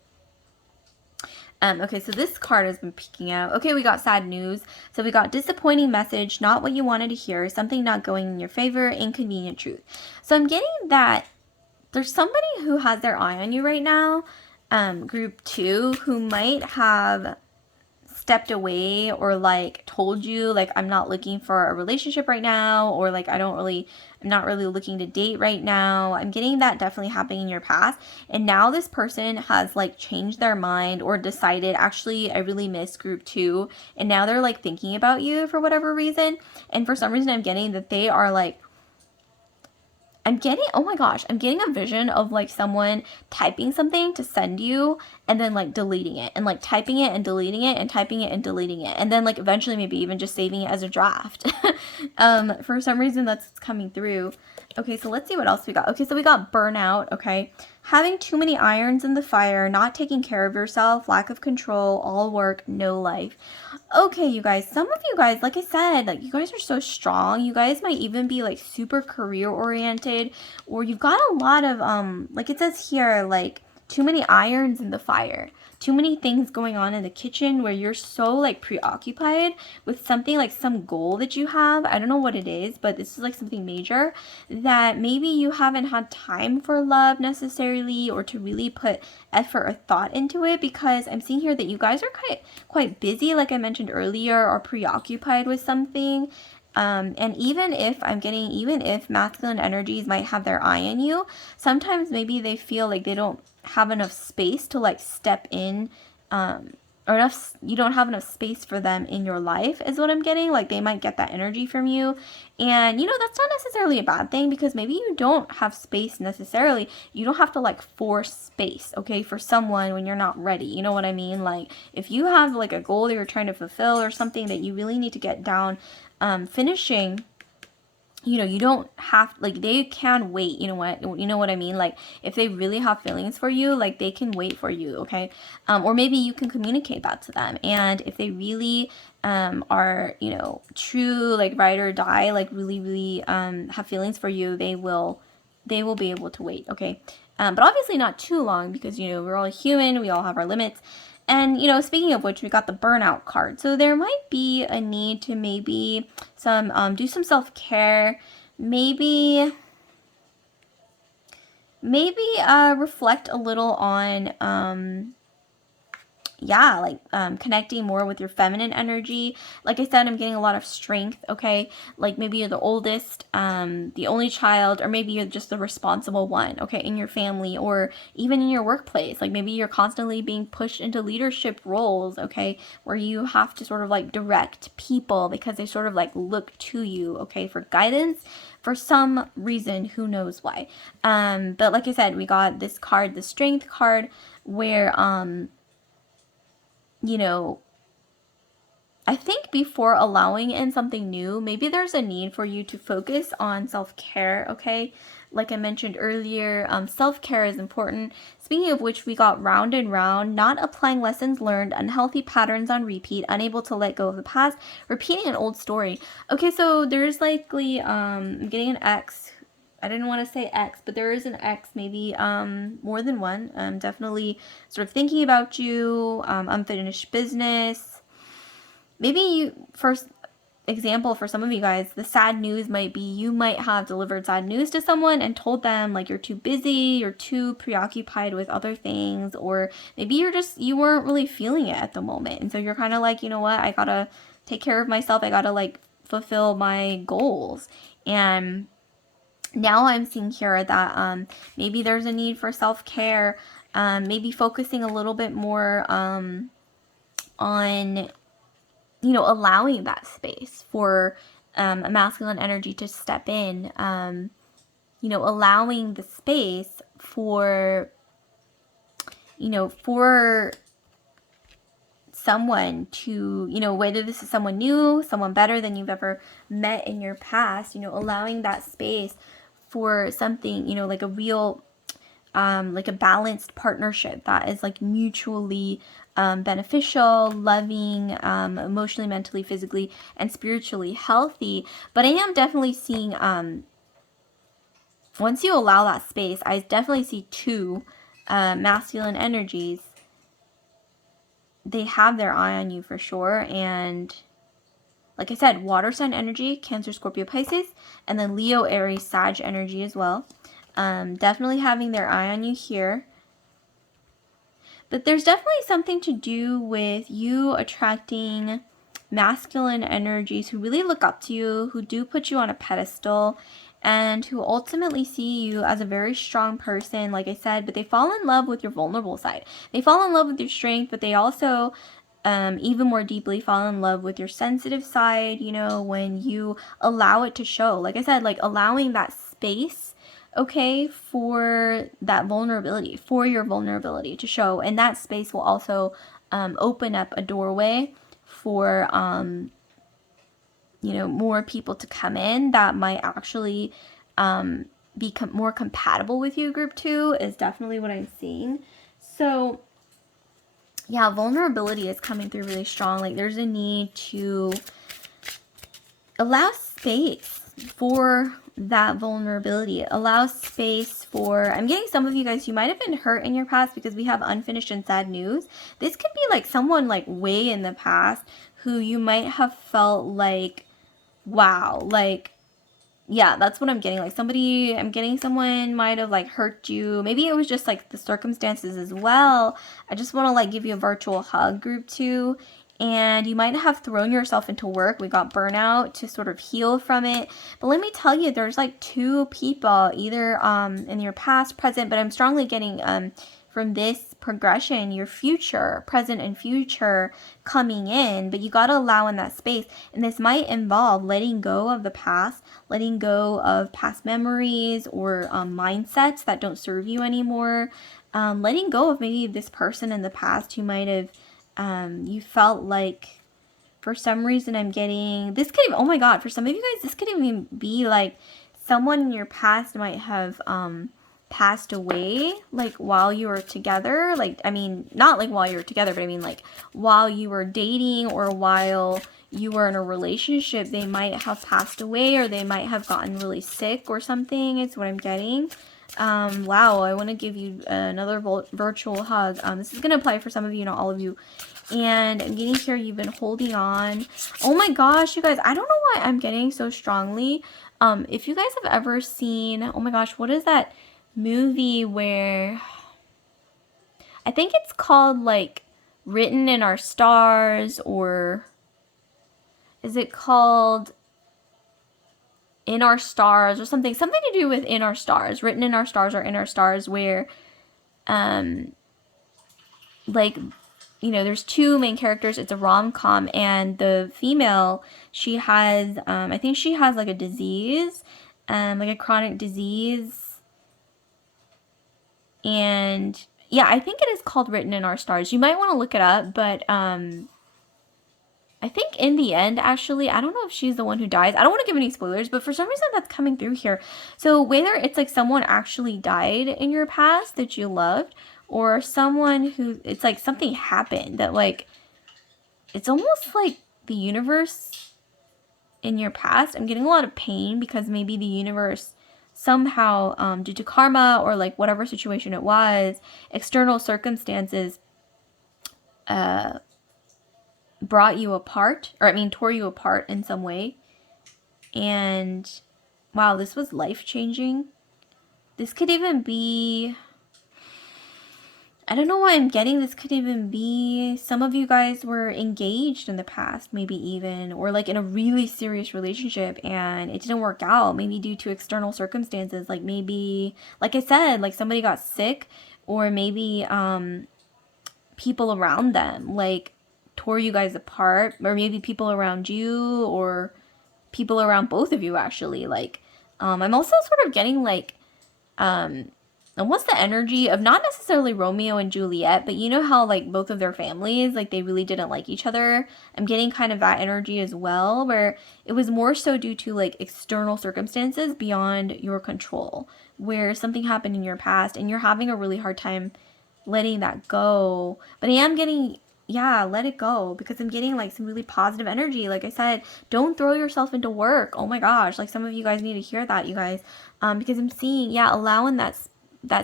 Okay, so this card has been peeking out. Okay, we got sad news. So we got disappointing message, not what you wanted to hear, something not going in your favor, inconvenient truth. So I'm getting that there's somebody who has their eye on you right now, group 2, who might have stepped away or like told you like I'm not looking for a relationship right now, or like I'm not really looking to date right now. I'm getting that definitely happening in your past, and now this person has like changed their mind or decided actually I really miss group 2, and now they're like thinking about you for whatever reason. And for some reason I'm getting that they are like, oh my gosh, I'm getting a vision of like someone typing something to send you and then like deleting it, and like typing it and deleting it and typing it and deleting it, and then like eventually maybe even just saving it as a draft. For some reason that's coming through. Okay, so let's see what else we got. Okay, so we got burnout, okay? Having too many irons in the fire, not taking care of yourself, lack of control, all work, no life. Okay, you guys, some of you guys, like I said, like you guys are so strong. You guys might even be like super career oriented, or you've got a lot of like it says here, like too many irons in the fire, too many things going on in the kitchen where you're so like preoccupied with something, like some goal that you have. I don't know what it is, but this is like something major that maybe you haven't had time for love necessarily, or to really put effort or thought into it, because I'm seeing here that you guys are quite busy, like I mentioned earlier, or preoccupied with something. And even if masculine energies might have their eye on you, sometimes maybe they feel like they don't have enough space to like step in, or you don't have enough space for them in your life is what I'm getting. Like they might get that energy from you, and that's not necessarily a bad thing, because maybe you don't have space necessarily. You don't have to like force space, okay, for someone when you're not ready. You know what I mean? Like if you have like a goal that you're trying to fulfill, or something that you really need to get down finishing, you know, you don't have, like, they can wait, you know what I mean? Like, if they really have feelings for you, like, they can wait for you, okay? Or maybe you can communicate that to them. And if they really are, you know, true, like, ride or die, like, really, really have feelings for you, they will be able to wait, okay? But obviously not too long, because, you know, we're all human, we all have our limits. And, you know, speaking of which, we got the burnout card. So there might be a need to maybe do some self-care, maybe reflect a little on yeah, like connecting more with your feminine energy. Like I said, I'm getting a lot of strength, okay? Like maybe you're the oldest, the only child, or maybe you're just the responsible one, okay, in your family, or even in your workplace. Like maybe you're constantly being pushed into leadership roles, okay, where you have to sort of like direct people because they sort of like look to you, okay, for guidance for some reason, who knows why. But like I said, we got this card, the strength card, where you know, I think before allowing in something new, maybe there's a need for you to focus on self-care, okay? Like I mentioned earlier, self-care is important. Speaking of which, we got round and round, not applying lessons learned, unhealthy patterns on repeat, unable to let go of the past, repeating an old story. Okay, so there's likely, I'm getting an X. I didn't want to say X, but there is an X, maybe more than one. Definitely sort of thinking about you, unfinished business. Maybe you, first example for some of you guys, the sad news might be you might have delivered sad news to someone and told them like you're too busy, you're too preoccupied with other things, or maybe you weren't really feeling it at the moment. And so you're kind of like, you know what, I gotta take care of myself. I gotta like fulfill my goals. And now I'm seeing here that maybe there's a need for self-care, maybe focusing a little bit more on, you know, allowing that space for a masculine energy to step in, you know, allowing the space for, you know, for someone to, you know, whether this is someone new, someone better than you've ever met in your past, you know, allowing that space for something, you know, like a real, like a balanced partnership that is like mutually beneficial, loving, emotionally, mentally, physically, and spiritually healthy. But I am definitely seeing, once you allow that space, I definitely see two masculine energies. They have their eye on you for sure. And like I said, water sign energy, Cancer, Scorpio, Pisces, and then Leo, Aries, Sag energy as well. Definitely having their eye on you here. But there's definitely something to do with you attracting masculine energies who really look up to you, who do put you on a pedestal, and who ultimately see you as a very strong person, like I said, but they fall in love with your vulnerable side. They fall in love with your strength, but they also even more deeply fall in love with your sensitive side, you know, when you allow it to show. Like I said, like allowing that space, okay, for that vulnerability, for your vulnerability to show. And that space will also open up a doorway for, you know, more people to come in that might actually be more compatible with you. Group 2 is definitely what I'm seeing. So yeah, vulnerability is coming through really strong. Like there's a need to allow space for that vulnerability. Allow space for, I'm getting some of you guys, you might have been hurt in your past because we have unfinished and sad news. This could be like someone like way in the past who you might have felt like, wow, like, yeah, that's what I'm getting. Like somebody, I'm getting someone might have like hurt you. Maybe it was just like the circumstances as well. I just want to like give you a virtual hug, Group 2. And you might have thrown yourself into work. We got burnout to sort of heal from it. But let me tell you, there's like two people, either in your past, present, but I'm strongly getting from this progression, your future, present and future coming in, but you got to allow in that space. And this might involve letting go of the past, letting go of past memories or mindsets that don't serve you anymore, letting go of maybe this person in the past who might have, you felt like for some reason I'm getting, this could even, oh my god, for some of you guys, this could even be like someone in your past might have passed away like while you were together. Like, I mean, not like while you were together, but I mean like while you were dating or while you were in a relationship, they might have passed away or they might have gotten really sick or something. It's what I'm getting. Wow, I want to give you another virtual hug. This is going to apply for some of you, not all of you. And I'm getting here, you've been holding on. Oh my gosh, you guys, I don't know why I'm getting so strongly. If you guys have ever seen, oh my gosh, what is that movie where, I think it's called like Written in Our Stars, or is it called In Our Stars or something to do with In Our Stars, Written in Our Stars or In Our Stars, where like, you know, there's two main characters. It's a rom-com, and the female, she has I think she has like a disease, like a chronic disease. And yeah, I think it is called Written in Our Stars. You might want to look it up, but I think in the end, actually, I don't know if she's the one who dies. I don't want to give any spoilers, but for some reason that's coming through here. So whether it's like someone actually died in your past that you loved, or someone who, it's like something happened that like, it's almost like the universe in your past. I'm getting a lot of pain because maybe the universe somehow, due to karma or like whatever situation it was, external circumstances, brought you apart, or I mean tore you apart in some way. And wow, this was life-changing. This could even be, I don't know why I'm getting, this could even be some of you guys were engaged in the past, maybe even, or like in a really serious relationship and it didn't work out, maybe due to external circumstances, like maybe, like I said, like somebody got sick, or maybe people around them like tore you guys apart, or maybe people around you, or people around both of you actually. Like I'm also sort of getting like almost the energy of not necessarily Romeo and Juliet, but you know how like both of their families, like they really didn't like each other. I'm getting kind of that energy as well, where it was more so due to like external circumstances beyond your control, where something happened in your past and you're having a really hard time letting that go. But I am getting, yeah, let it go, because I'm getting like some really positive energy. Like I said, don't throw yourself into work. Oh my gosh, like some of you guys need to hear that, you guys, because I'm seeing, yeah, allowing that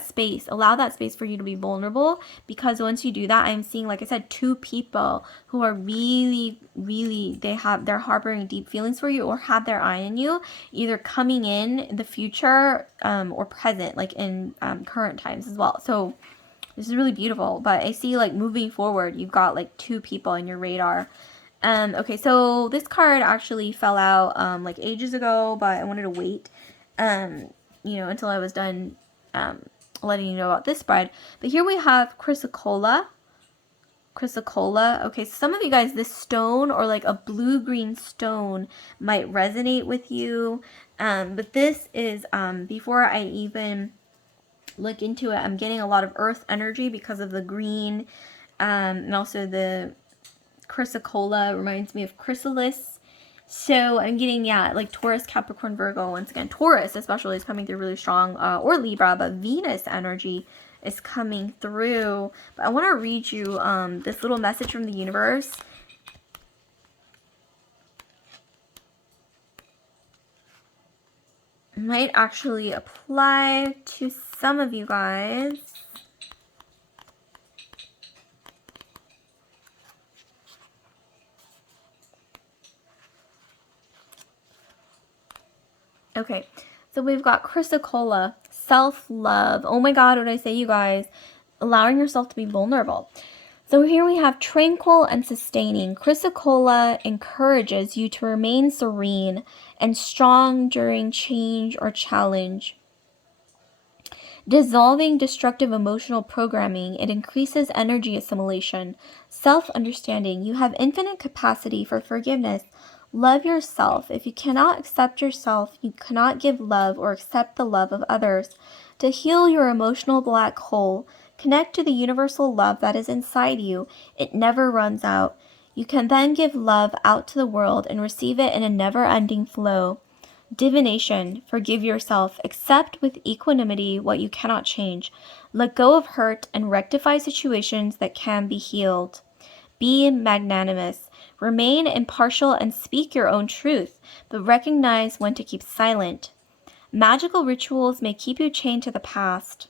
space, allow that space for you to be vulnerable, because once you do that, I'm seeing, like I said, two people who are really, really, they're harboring deep feelings for you or have their eye on you, either coming in the future or present, like in current times as well. So this is really beautiful, but I see like moving forward, you've got like two people in your radar. Okay, so this card actually fell out like ages ago, but I wanted to wait, you know, until I was done letting you know about this spread. But here we have chrysocolla. Okay, so some of you guys, this stone or like a blue-green stone might resonate with you. But this is, before I even look into it, I'm getting a lot of earth energy because of the green, and also the chrysocolla reminds me of chrysalis. So I'm getting, yeah, like Taurus, Capricorn, Virgo. Once again, Taurus especially is coming through really strong, or Libra, but Venus energy is coming through. But I want to read you this little message from the universe. It might actually apply to some of you guys. Okay, so we've got chrysocolla, self-love. Oh my god, what did I say, you guys? Allowing yourself to be vulnerable. So here we have tranquil and sustaining. Chrysocolla encourages you to remain serene and strong during change or challenge. Dissolving destructive emotional programming, it increases energy assimilation. Self-understanding, you have infinite capacity for forgiveness. Love yourself. If you cannot accept yourself, you cannot give love or accept the love of others. To heal your emotional black hole, connect to the universal love that is inside you. It never runs out. You can then give love out to the world and receive it in a never-ending flow. Divination, forgive yourself, accept with equanimity what you cannot change. Let go of hurt and rectify situations that can be healed. Be magnanimous. Remain impartial and speak your own truth, but recognize when to keep silent. Magical rituals may keep you chained to the past.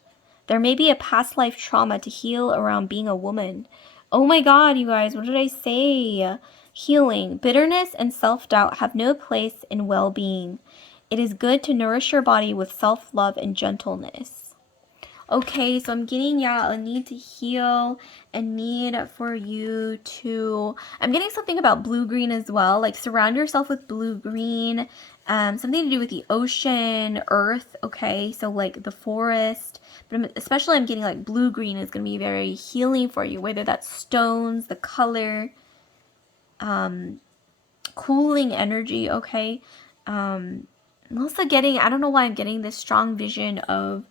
There may be a past life trauma to heal around being a woman. Oh my god, you guys, what did I say? Healing. Bitterness and self-doubt have no place in well-being. It is good to nourish your body with self-love and gentleness. Okay, so I'm getting, a need to heal, a need for you to, I'm getting something about blue-green as well, like surround yourself with blue-green, something to do with the ocean, earth, okay, so like the forest, but especially I'm getting like blue-green is going to be very healing for you, whether that's stones, the color, cooling energy, okay, I'm also getting, I don't know why I'm getting this strong vision of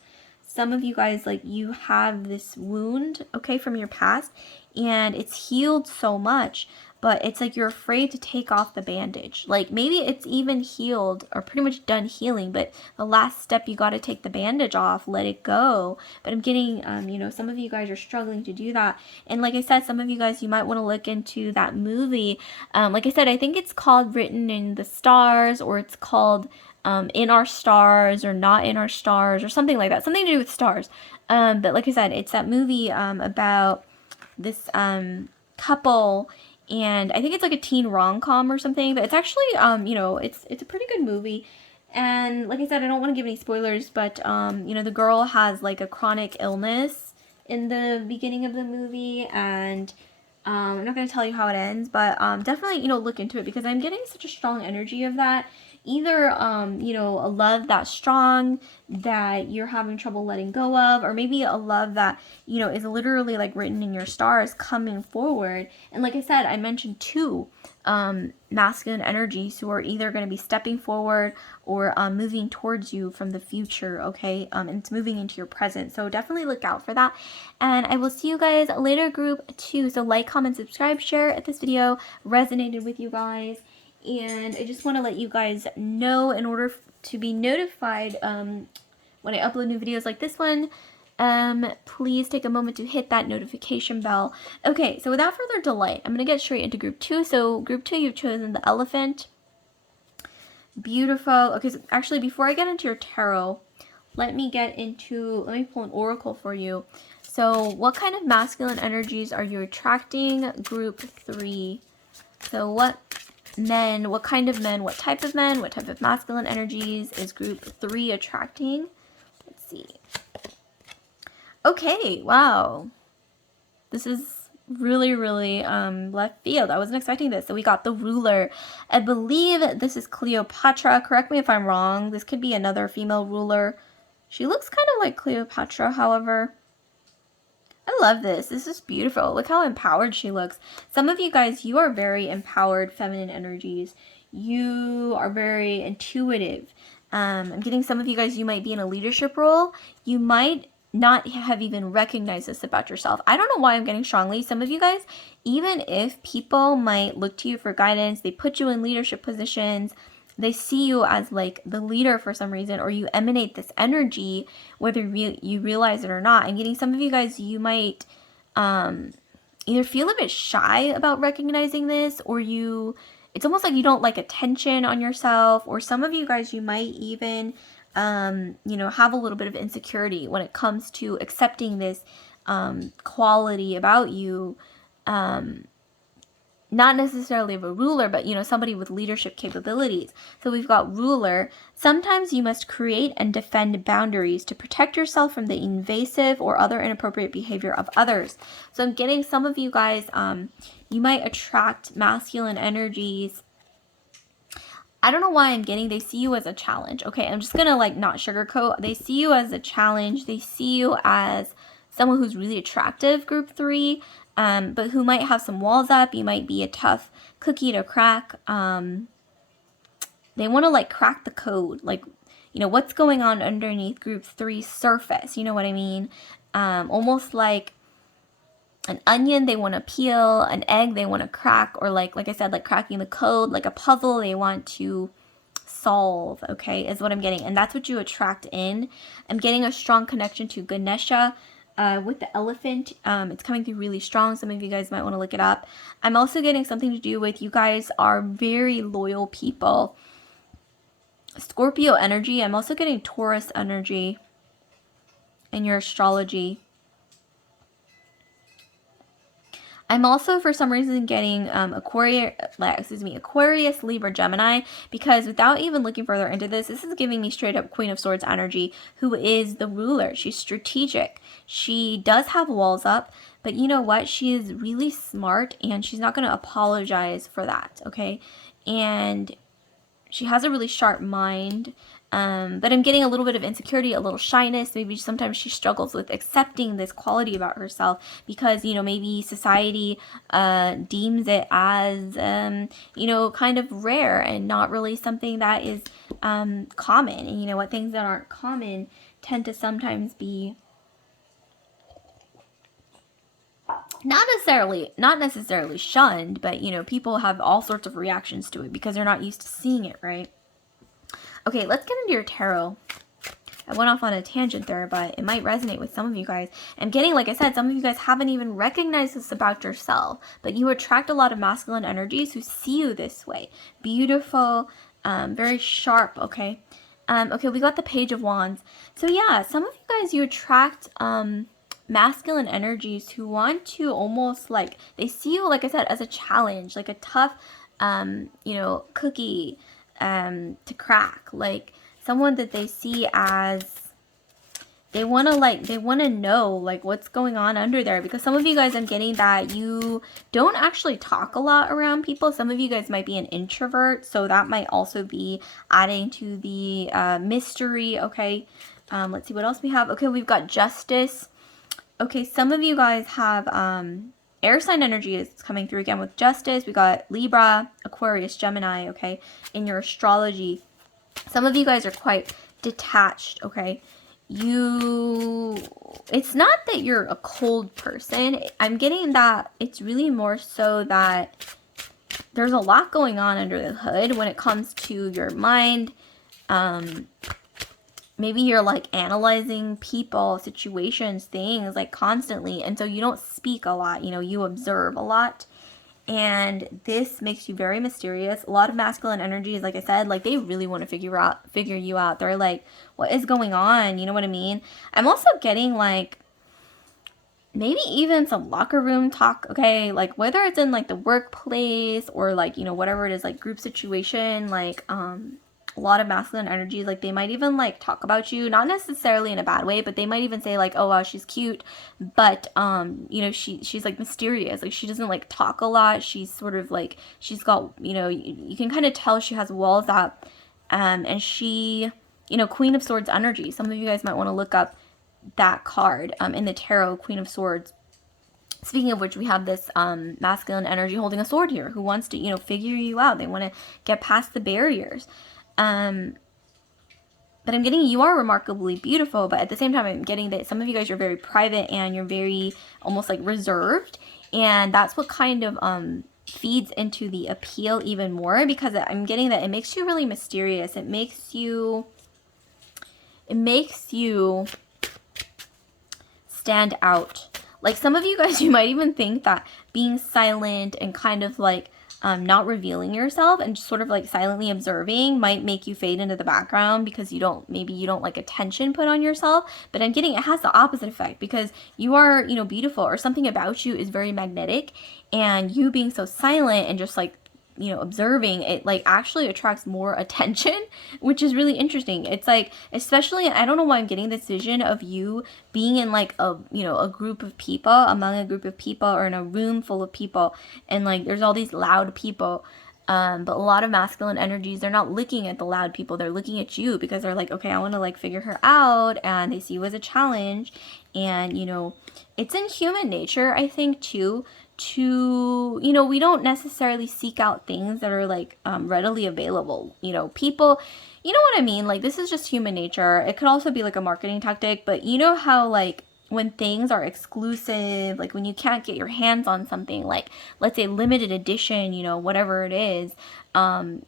some of you guys, like, you have this wound, okay, from your past, and it's healed so much, but it's like you're afraid to take off the bandage. Like, maybe it's even healed or pretty much done healing, but the last step, you got to take the bandage off, let it go. But I'm getting, some of you guys are struggling to do that. And like I said, some of you guys, you might want to look into that movie. Like I said, I think it's called Written in the Stars, or it's called In Our Stars, or Not in Our Stars, or something like that, something to do with stars. But like I said, it's that movie about this couple, and I think it's like a teen rom-com or something, but it's actually it's a pretty good movie. And like I said, I don't want to give any spoilers, but the girl has like a chronic illness in the beginning of the movie, and I'm not going to tell you how it ends, but definitely, look into it, because I'm getting such a strong energy of that. Either, a love that's strong that you're having trouble letting go of, or maybe a love that, is literally like written in your stars coming forward. And like I said, I mentioned two masculine energies who are either going to be stepping forward or moving towards you from the future, okay? And it's moving into your present. So definitely look out for that. And I will see you guys later, group 2. So like, comment, subscribe, share if this video resonated with you guys. And I just want to let you guys know, in order to be notified when I upload new videos like this one, please take a moment to hit that notification bell. Okay, so without further delay, I'm going to get straight into group 2. So group 2, you've chosen the elephant. Beautiful. Okay, so actually, before I get into your tarot, let me pull an oracle for you. So what kind of masculine energies are you attracting, group 3? So what kind of men, what type of men, what type of masculine energies is group 3 attracting? Let's see. Okay, wow. This is really, really left field. I wasn't expecting this. So we got the ruler. I believe this is Cleopatra. Correct me if I'm wrong. This could be another female ruler. She looks kind of like Cleopatra, however. I love this. This is beautiful. Look how empowered she looks. Some of you guys, you are very empowered feminine energies. You are very intuitive. I'm getting some of you guys, you might be in a leadership role. You might not have even recognized this about yourself. I don't know why I'm getting strongly. Some of you guys, even if people might look to you for guidance, they put you in leadership positions, they see you as like the leader for some reason, or you emanate this energy, whether you realize it or not. I'm getting some of you guys, you might either feel a bit shy about recognizing this, or it's almost like you don't like attention on yourself, or some of you guys, you might even have a little bit of insecurity when it comes to accepting this quality about you, not necessarily of a ruler, but somebody with leadership capabilities. So we've got ruler. Sometimes you must create and defend boundaries to protect yourself from the invasive or other inappropriate behavior of others. So I'm getting some of you guys, you might attract masculine energies. I don't know why I'm getting, they see you as a challenge. Okay, I'm just gonna like not sugarcoat. They see you as a challenge. They see you as someone who's really attractive, group 3, but who might have some walls up. You might be a tough cookie to crack. They want to like crack the code, like, what's going on underneath group 3's surface. You know what I mean? Almost like an onion they want to peel, an egg they want to crack, or like I said, like cracking the code, like a puzzle they want to solve, okay, is what I'm getting. And that's what you attract in. I'm getting a strong connection to Ganesha with the elephant. It's coming through really strong. Some of you guys might want to look it up. I'm also getting something to do with, you guys are very loyal people. Scorpio energy. I'm also getting Taurus energy in your astrology. I'm also, for some reason, getting Aquarius, Libra, Gemini, because without even looking further into this, this is giving me straight up Queen of Swords energy, who is the ruler. She's strategic. She does have walls up, but you know what? She is really smart, and she's not going to apologize for that, okay? And she has a really sharp mind. But I'm getting a little bit of insecurity, a little shyness. Maybe sometimes she struggles with accepting this quality about herself because, you know, maybe society deems it as, you know, kind of rare and not really something that is common. And you know what, things that aren't common tend to sometimes be not necessarily shunned, but you know, people have all sorts of reactions to it because they're not used to seeing it, right? Okay, let's get into your tarot. I went off on a tangent there, but it might resonate with some of you guys. I'm getting, like I said, some of you guys haven't even recognized this about yourself, but you attract a lot of masculine energies who see you this way. Beautiful, very sharp, okay? Okay, we got the Page of Wands. So yeah, some of you guys, you attract masculine energies who want to almost like, they see you, like I said, as a challenge, like a tough, you know, cookie to crack, like someone that they see as, they want to know like what's going on under there, because some of you guys, I'm getting that you don't actually talk a lot around people. Some of you guys might be an introvert, so that might also be adding to the mystery, okay? Let's see what else we have. Okay, we've got Justice. Okay, some of you guys have air sign energy is coming through again with Justice. We got Libra, Aquarius, Gemini, okay, in your astrology. Some of you guys are quite detached, okay? It's not that you're a cold person. I'm getting that it's really more so that there's a lot going on under the hood when it comes to your mind. Maybe you're like analyzing people, situations, things like constantly. And so you don't speak a lot, you know, you observe a lot. And this makes you very mysterious. A lot of masculine energies, like I said, like they really want to figure you out. They're like, what is going on? You know what I mean? I'm also getting like maybe even some locker room talk, okay? Like whether it's in like the workplace or like, you know, whatever it is, like group situation, like a lot of masculine energies, like they might even like talk about you, not necessarily in a bad way, but they might even say like, oh wow, she's cute, but you know, she's like mysterious, like she doesn't like talk a lot, she's sort of like, she's got, you know, you can kind of tell she has walls up, and she, you know, Queen of Swords energy. Some of you guys might want to look up that card in the tarot, Queen of Swords. Speaking of which, we have this masculine energy holding a sword here, who wants to, you know, figure you out. They want to get past the barriers. But I'm getting you are remarkably beautiful, but at the same time, I'm getting that some of you guys are very private and you're very almost like reserved. And that's what kind of feeds into the appeal even more, because I'm getting that it makes you really mysterious. It makes you stand out. Like some of you guys, you might even think that being silent and kind of like not revealing yourself and just sort of like silently observing might make you fade into the background because maybe you don't like attention put on yourself. But I'm getting it has the opposite effect, because you are, you know, beautiful, or something about you is very magnetic, and you being so silent and just like, you know, observing it like actually attracts more attention, which is really interesting. It's like, especially, I don't know why I'm getting this vision of you being in like a, you know, a group of people, among a group of people, or in a room full of people, and like there's all these loud people, but a lot of masculine energies, they're not looking at the loud people, they're looking at you, because they're like, okay, I want to like figure her out, and they see you as a challenge. And you know, it's in human nature, I think, too, to, you know, we don't necessarily seek out things that are like readily available. You know, people, you know what I mean? Like, this is just human nature. It could also be like a marketing tactic, but you know how like when things are exclusive, like when you can't get your hands on something, like let's say limited edition, you know, whatever it is,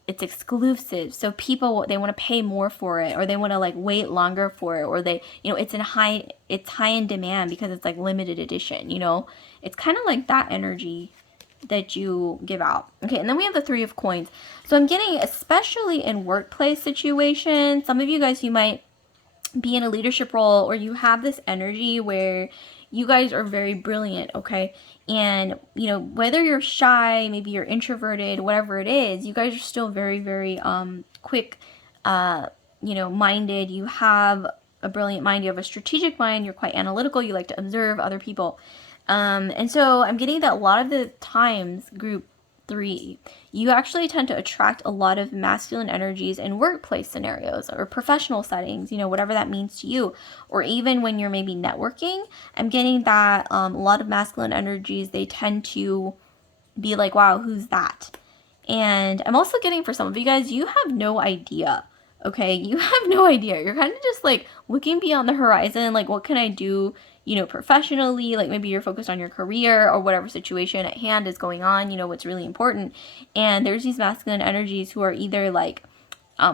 it's exclusive. So people, they want to pay more for it, or they want to like wait longer for it, or they, you know, it's high in demand because it's like limited edition, you know, it's kind of like that energy that you give out. Okay, and then we have the Three of Coins. So I'm getting, especially in workplace situations, some of you guys, you might be in a leadership role, or you have this energy where you guys are very brilliant, okay? And, you know, whether you're shy, maybe you're introverted, whatever it is, you guys are still very, very quick, you know, minded. You have a brilliant mind, you have a strategic mind, you're quite analytical, you like to observe other people. And so I'm getting that a lot of the times, group 3, you actually tend to attract a lot of masculine energies in workplace scenarios or professional settings, you know, whatever that means to you, or even when you're maybe networking. I'm getting that a lot of masculine energies, they tend to be like, wow, who's that? And I'm also getting, for some of you guys, you have no idea. Okay, you have no idea. You're kind of just like looking beyond the horizon, like what can I do, you know, professionally, like maybe you're focused on your career or whatever situation at hand is going on, you know, what's really important. And there's these masculine energies who are either like,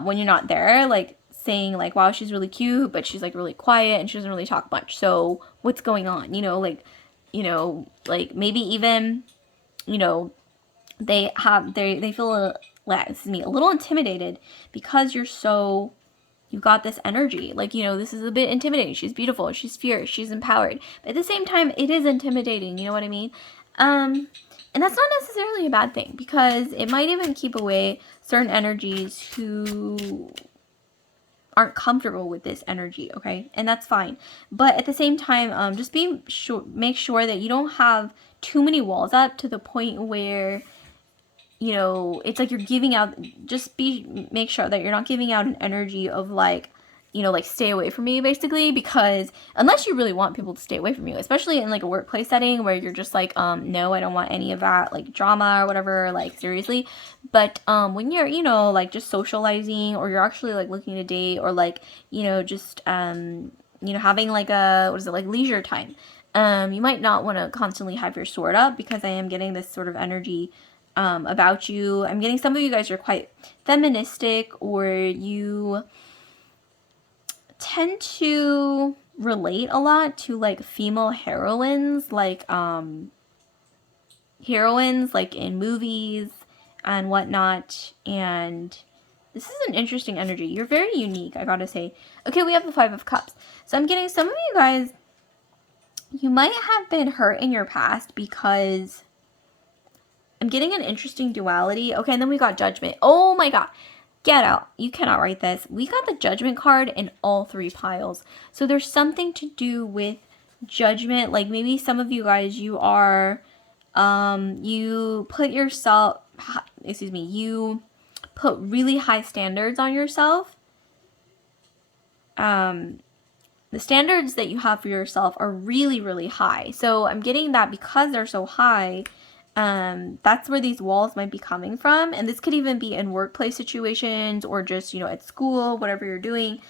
when you're not there, like saying like, wow, she's really cute, but she's like really quiet and she doesn't really talk much. So what's going on? You know, like maybe even, you know, they feel a little intimidated because you've got this energy. Like, you know, this is a bit intimidating. She's beautiful, she's fierce, she's empowered. But at the same time, it is intimidating, you know what I mean? And that's not necessarily a bad thing, because it might even keep away certain energies who aren't comfortable with this energy, okay? And that's fine. But at the same time, just make sure that you don't have too many walls up to the point where, you know, it's like you're giving out, make sure that you're not giving out an energy of like, you know, like stay away from me, basically, because unless you really want people to stay away from you, especially in like a workplace setting where you're just like, no, I don't want any of that, like drama or whatever, like seriously. But when you're, you know, like just socializing, or you're actually like looking to date, or like, you know, just, you know, having like like leisure time, you might not want to constantly have your sword up, because I am getting this sort of energy about you. I'm getting some of you guys are quite feministic, or you tend to relate a lot to like female heroines, like heroines like in movies and whatnot. And this is an interesting energy. You're very unique, I gotta say. Okay, we have the Five of Cups. So I'm getting some of you guys, you might have been hurt in your past, because I'm getting an interesting duality. Okay, and then we got Judgment. Oh my god. Get out. You cannot write this. We got the Judgment card in all 3 piles. So there's something to do with judgment. Like maybe some of you guys, you are, you put really high standards on yourself. The standards that you have for yourself are really, really high. So I'm getting that because they're so high, that's where these walls might be coming from. And this could even be in workplace situations, or just, you know, at school, whatever you're doing,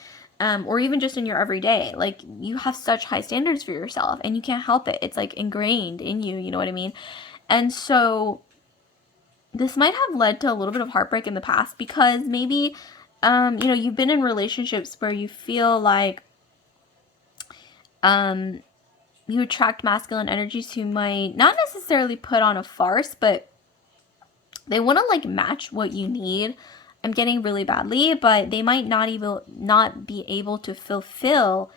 or even just in your everyday. Like you have such high standards for yourself and you can't help it. It's like ingrained in you, you know what I mean? And so this might have led to a little bit of heartbreak in the past, because maybe, you know, you've been in relationships where you feel like, you attract masculine energies who might not necessarily put on a farce, but they want to like match what you need. I'm getting really badly, but they might not be able to fulfill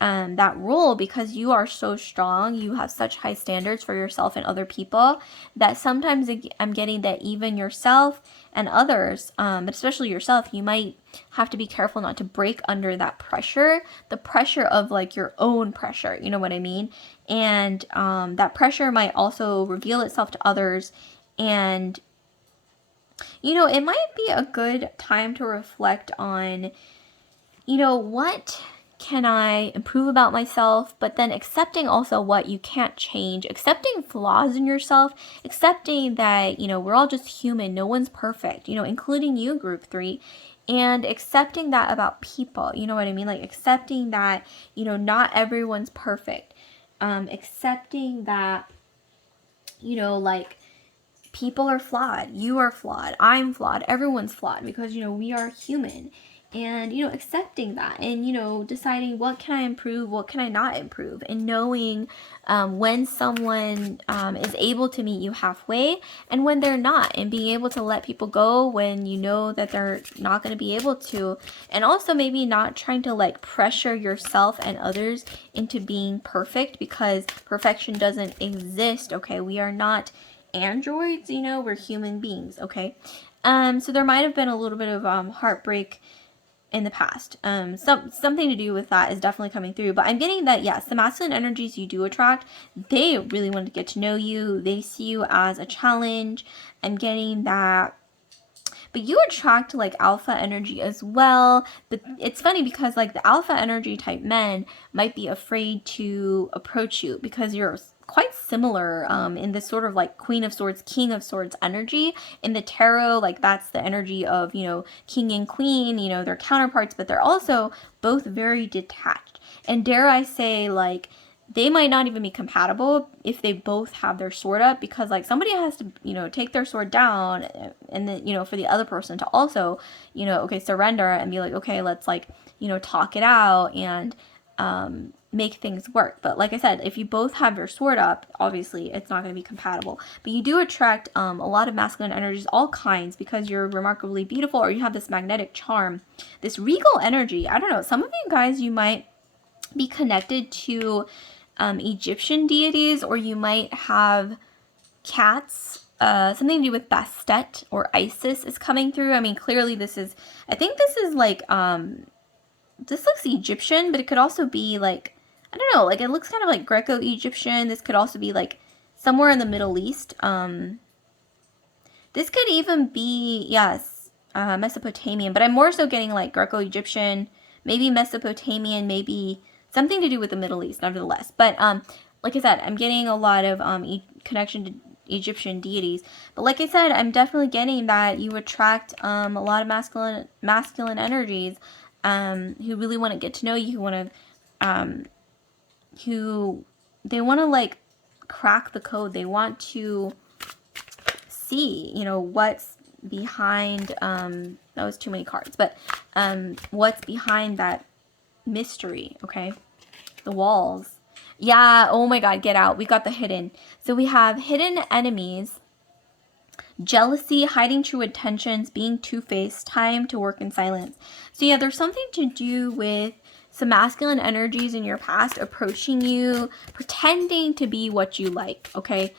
that role, because you are so strong. You have such high standards for yourself and other people, that sometimes I'm getting that even yourself and others, but especially yourself, you might have to be careful not to break under that pressure, the pressure of like your own pressure, you know what I mean? And that pressure might also reveal itself to others. And, you know, it might be a good time to reflect on, you know, what can I improve about myself, but then accepting also what you can't change, accepting flaws in yourself, accepting that, you know, we're all just human, no one's perfect, you know, including you, group 3. and accepting that about people, you know what I mean? Like accepting that, you know, not everyone's perfect. Accepting that, you know, like people are flawed. You are flawed. I'm flawed. Everyone's flawed because, you know, we are human. And, you know, accepting that and, you know, deciding what can I improve, what can I not improve, and knowing when someone is able to meet you halfway and when they're not, and being able to let people go when you know that they're not going to be able to. And also maybe not trying to like pressure yourself and others into being perfect, because perfection doesn't exist, okay? We are not androids, you know, we're human beings, okay? So there might have been a little bit of heartbreak in the past. Something to do with that is definitely coming through. But I'm getting that, yes, the masculine energies you do attract, they really want to get to know you. They see you as a challenge. I'm getting that. But you attract like alpha energy as well. But it's funny because like the alpha energy type men might be afraid to approach you because you're quite similar in this sort of like Queen of Swords, King of Swords energy. In the tarot, like that's the energy of, you know, king and queen, you know, they're counterparts, but they're also both very detached. And dare I say, like, they might not even be compatible if they both have their sword up, because like somebody has to, you know, take their sword down, and then, you know, for the other person to also, you know, okay, surrender and be like, okay, let's like, you know, talk it out and make things work. But like I said, if you both have your sword up, obviously it's not going to be compatible. But you do attract a lot of masculine energies, all kinds, because you're remarkably beautiful, or you have this magnetic charm, this regal energy. I don't know, some of you guys, you might be connected to Egyptian deities, or you might have cats. Something to do with Bastet or Isis is coming through. I mean, clearly this is, I think this is like, this looks Egyptian, but it could also be like, I don't know, like it looks kind of like Greco-Egyptian. This could also be like somewhere in the Middle East. This could even be, yes, Mesopotamian, but I'm more so getting like Greco-Egyptian, maybe Mesopotamian, maybe something to do with the Middle East, nevertheless. But like I said, I'm getting a lot of connection to Egyptian deities. But like I said, I'm definitely getting that you attract a lot of masculine energies who really want to get to know you, who they want to like crack the code. They want to see, you know, what's behind, that was too many cards, but what's behind that mystery, okay? The walls. Yeah, oh my god, get out. We got the hidden. So we have hidden enemies, jealousy, hiding true intentions, being two-faced, time to work in silence. So yeah, there's something to do with some masculine energies in your past approaching you, pretending to be what you like, okay?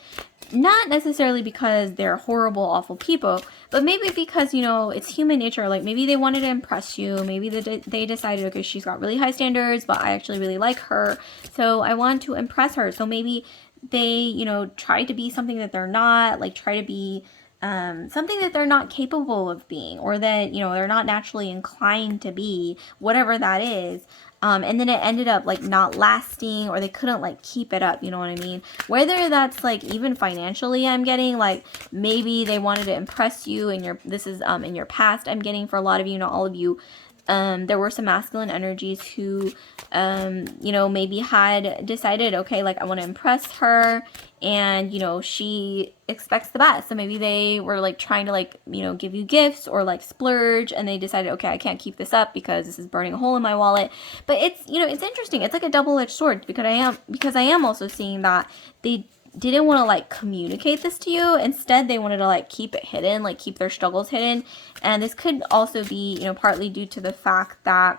Not necessarily because they're horrible, awful people, but maybe because, you know, it's human nature. Like maybe they wanted to impress you. Maybe they decided, okay, she's got really high standards, but I actually really like her, so I want to impress her. So maybe they, you know, try to be something that they're not, like try to be something that they're not capable of being, or that, you know, they're not naturally inclined to be, whatever that is. And then it ended up like not lasting, or they couldn't like keep it up, you know what I mean? Whether that's like even financially, I'm getting like maybe they wanted to impress you in your, this is in your past, I'm getting for a lot of you, not all of you. There were some masculine energies who, you know, maybe had decided, okay, like I want to impress her, and, you know, she expects the best. So maybe they were like trying to like, you know, give you gifts or like splurge, and they decided, okay, I can't keep this up because this is burning a hole in my wallet. But it's, you know, it's interesting. It's like a double-edged sword, because I am also seeing that they didn't want to like communicate this to you. Instead, they wanted to like keep it hidden, like keep their struggles hidden. And this could also be, you know, partly due to the fact that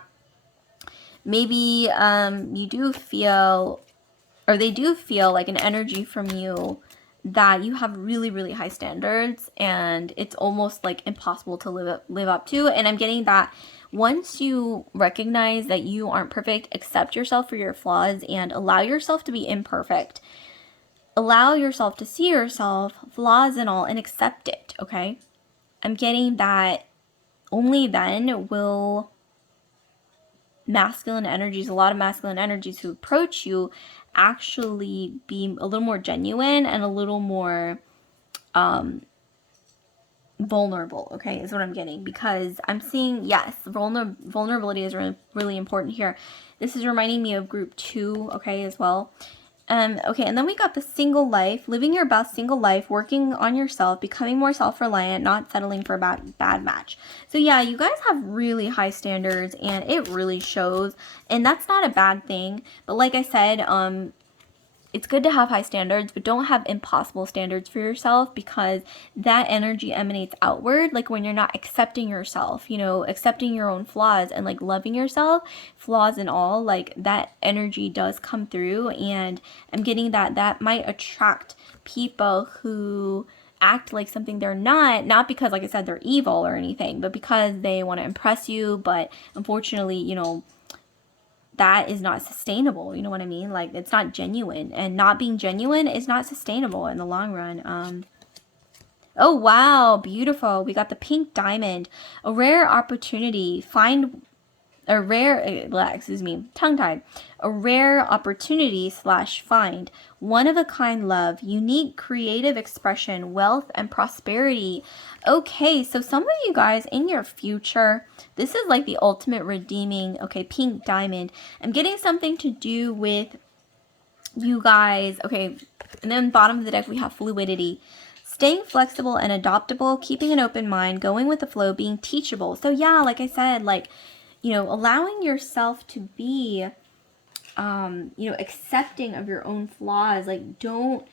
maybe you do feel, or they do feel like an energy from you that you have really, really high standards, and it's almost like impossible to live up to. And I'm getting that once you recognize that you aren't perfect, accept yourself for your flaws and allow yourself to be imperfect. Allow yourself to see yourself, flaws and all, and accept it, okay? I'm getting that only then will masculine energies, a lot of masculine energies who approach you, actually be a little more genuine and a little more vulnerable, okay, is what I'm getting, because I'm seeing, yes, vulnerability is really important here. This is reminding me of group 2, okay, as well. Okay, and then we got the single life, living your best single life, working on yourself, becoming more self-reliant, not settling for a bad match. So yeah, you guys have really high standards, and it really shows, and that's not a bad thing. But like I said, it's good to have high standards, but don't have impossible standards for yourself, because that energy emanates outward. Like when you're not accepting yourself, you know, accepting your own flaws and like loving yourself, flaws and all, like that energy does come through. And I'm getting that might attract people who act like something they're not because, like I said, they're evil or anything, but because they want to impress you. But unfortunately, you know, that is not sustainable. You know what I mean? Like, it's not genuine, and not being genuine is not sustainable in the long run. Oh, wow. Beautiful. We got the pink diamond, a rare opportunity. Find a rare, excuse me, tongue-tied, a rare opportunity / find, one-of-a-kind love, unique creative expression, wealth, and prosperity. Okay, so some of you guys in your future, this is like the ultimate redeeming, okay, pink diamond. I'm getting something to do with you guys, okay, and then bottom of the deck we have fluidity. Staying flexible and adaptable, keeping an open mind, going with the flow, being teachable. So yeah, like I said, like, you know, allowing yourself to be, you know, accepting of your own flaws. Like, don't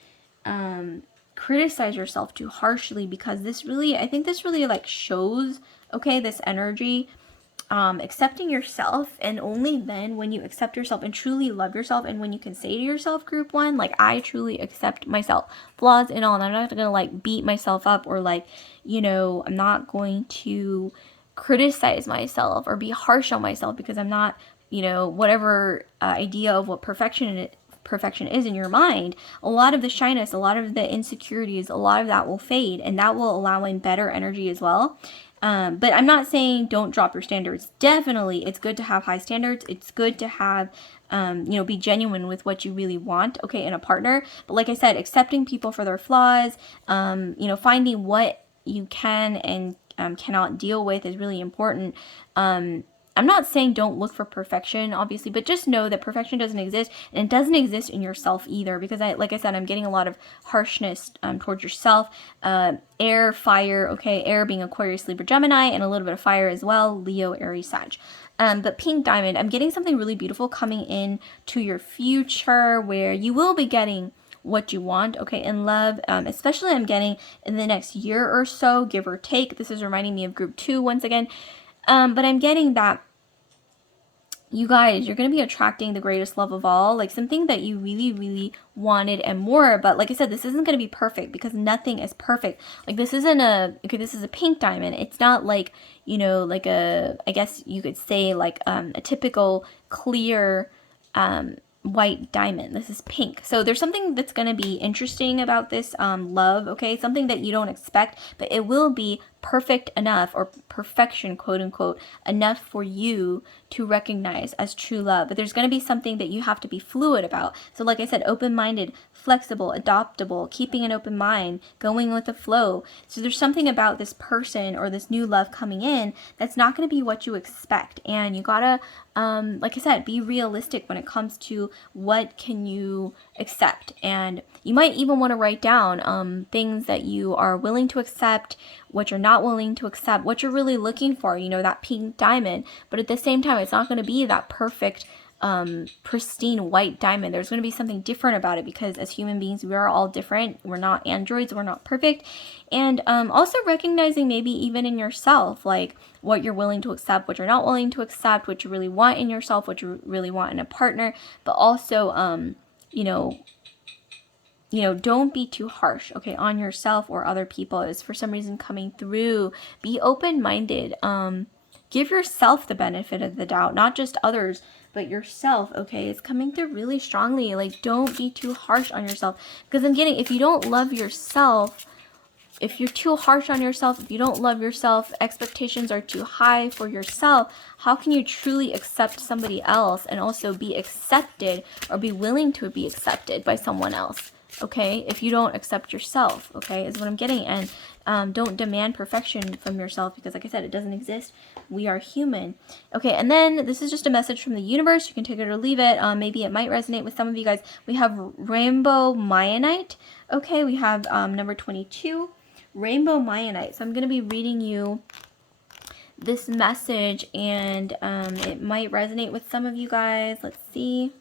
criticize yourself too harshly, because this really, I think this really like shows, okay, this energy, accepting yourself. And only then, when you accept yourself and truly love yourself, and when you can say to yourself, group 1, like, I truly accept myself, flaws and all, and I'm not gonna like beat myself up, or like, you know, I'm not going to criticize myself or be harsh on myself, because I'm not, you know, whatever idea of what perfection is in your mind, a lot of the shyness, a lot of the insecurities, a lot of that will fade, and that will allow in better energy as well. But I'm not saying don't drop your standards. Definitely, it's good to have high standards. It's good to have, you know, be genuine with what you really want, okay, in a partner. But like I said, accepting people for their flaws, you know, finding what you can and cannot deal with is really important. I'm not saying don't look for perfection, obviously, but just know that perfection doesn't exist, and it doesn't exist in yourself either, because like I said, I'm getting a lot of harshness towards yourself. Air, fire, okay, air being Aquarius, Libra, Gemini, and a little bit of fire as well, Leo, Aries, Sag. But pink diamond, I'm getting something really beautiful coming in to your future, where you will be getting what you want, okay, in love, especially I'm getting in the next year or so, give or take. This is reminding me of group 2 once again. But I'm getting that you guys, you're going to be attracting the greatest love of all, like something that you really, really wanted and more. But like I said, this isn't going to be perfect, because nothing is perfect. Like, this isn't okay, this is a pink diamond. It's not like, you know, like a, I guess you could say like a typical clear white diamond. This is pink. So there's something that's going to be interesting about this love, okay? Something that you don't expect, but it will be perfect enough, or perfection, quote unquote, enough for you to recognize as true love. But there's going to be something that you have to be fluid about. So like I said, open-minded, flexible, adaptable, keeping an open mind, going with the flow. So there's something about this person or this new love coming in that's not going to be what you expect. And you gotta, like I said, be realistic when it comes to what can you accept. And you might even want to write down things that you are willing to accept, what you're not willing to accept, what you're really looking for, you know, that pink diamond. But at the same time, it's not going to be that perfect, pristine white diamond. There's going to be something different about it, because as human beings, we are all different. We're not androids. We're not perfect. And also recognizing maybe even in yourself, like what you're willing to accept, what you're not willing to accept, what you really want in yourself, what you really want in a partner. But also, you know, don't be too harsh, okay, on yourself or other people. Is for some reason coming through. Be open-minded. Give yourself the benefit of the doubt, not just others, but yourself, okay? It's coming through really strongly. Like, don't be too harsh on yourself, because I'm getting, if you don't love yourself, if you're too harsh on yourself, if you don't love yourself, expectations are too high for yourself, how can you truly accept somebody else and also be accepted, or be willing to be accepted by someone else? okay, if you don't accept yourself, okay, is what I'm getting. And don't demand perfection from yourself, because like I said, it doesn't exist. We are human. Okay, and then this is just a message from the universe. You can take it or leave it. Maybe it might resonate with some of you guys. We have rainbow Mayanite. Okay, we have number 22, rainbow Mayanite. So I'm going to be reading you this message, and it might resonate with some of you guys. Let's see.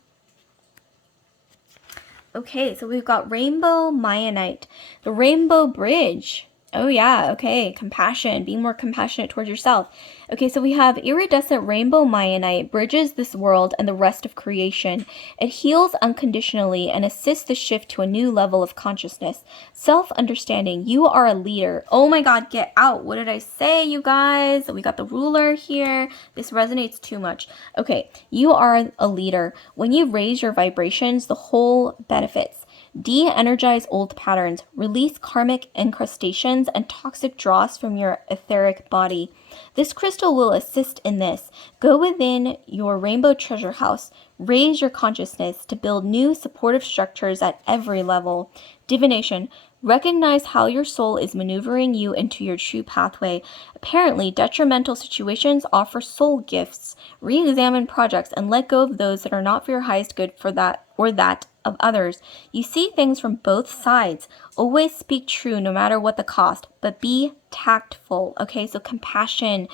Okay, so we've got rainbow Mayanite, the rainbow bridge. Oh yeah, okay, compassion, being more compassionate towards yourself. Okay, so we have iridescent rainbow Mayanite bridges this world and the rest of creation. It heals unconditionally and assists the shift to a new level of consciousness. Self-understanding, you are a leader. Oh my God, get out. What did I say, you guys? We got the ruler here. This resonates too much. Okay, you are a leader. When you raise your vibrations, the whole benefits. De-energize old patterns, release karmic incrustations and toxic dross from your etheric body. This crystal will assist in this. Go within your rainbow treasure house. Raise your consciousness to build new supportive structures at every level. Divination. Recognize how your soul is maneuvering you into your true pathway. Apparently, detrimental situations offer soul gifts. Re-examine projects and let go of those that are not for your highest good for that or that of others. You see things from both sides. Always speak true no matter what the cost, but be tactful. Okay, so compassion,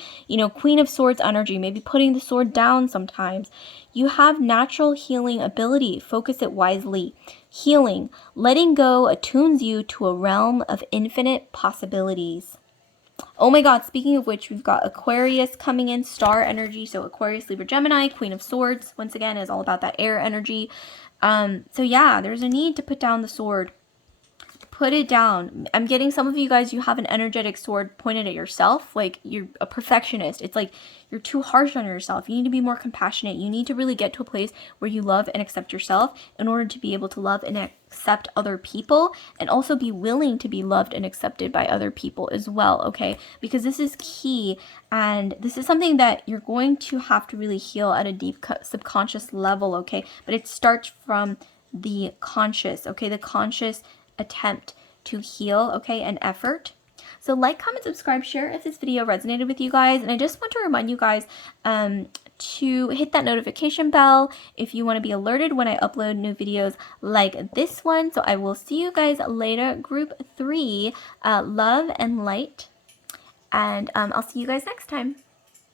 Queen of Swords energy, maybe putting the sword down sometimes. You have natural healing ability. Focus it wisely. Healing, letting go attunes you to a realm of infinite possibilities. Oh my God, speaking of which, we've got Aquarius coming in, star energy. So Aquarius, Libra, Gemini, Queen of Swords, once again, is all about that air energy. So yeah, there's a need to put down the sword. Put it down. I'm getting some of you guys, you have an energetic sword pointed at yourself. Like you're a perfectionist. It's like you're too harsh on yourself. You need to be more compassionate. You need to really get to a place where you love and accept yourself in order to be able to love and accept other people, and also be willing to be loved and accepted by other people as well, okay? Because this is key, and this is something that you're going to have to really heal at a deep subconscious level, okay? But it starts from the conscious, okay? The conscious attempt to heal, okay, and effort. So like, comment, subscribe, share if this video resonated with you guys. And I just want to remind you guys to hit that notification bell if you want to be alerted when I upload new videos like this one. So I will see you guys later, group 3, love and light, and I'll see you guys next time.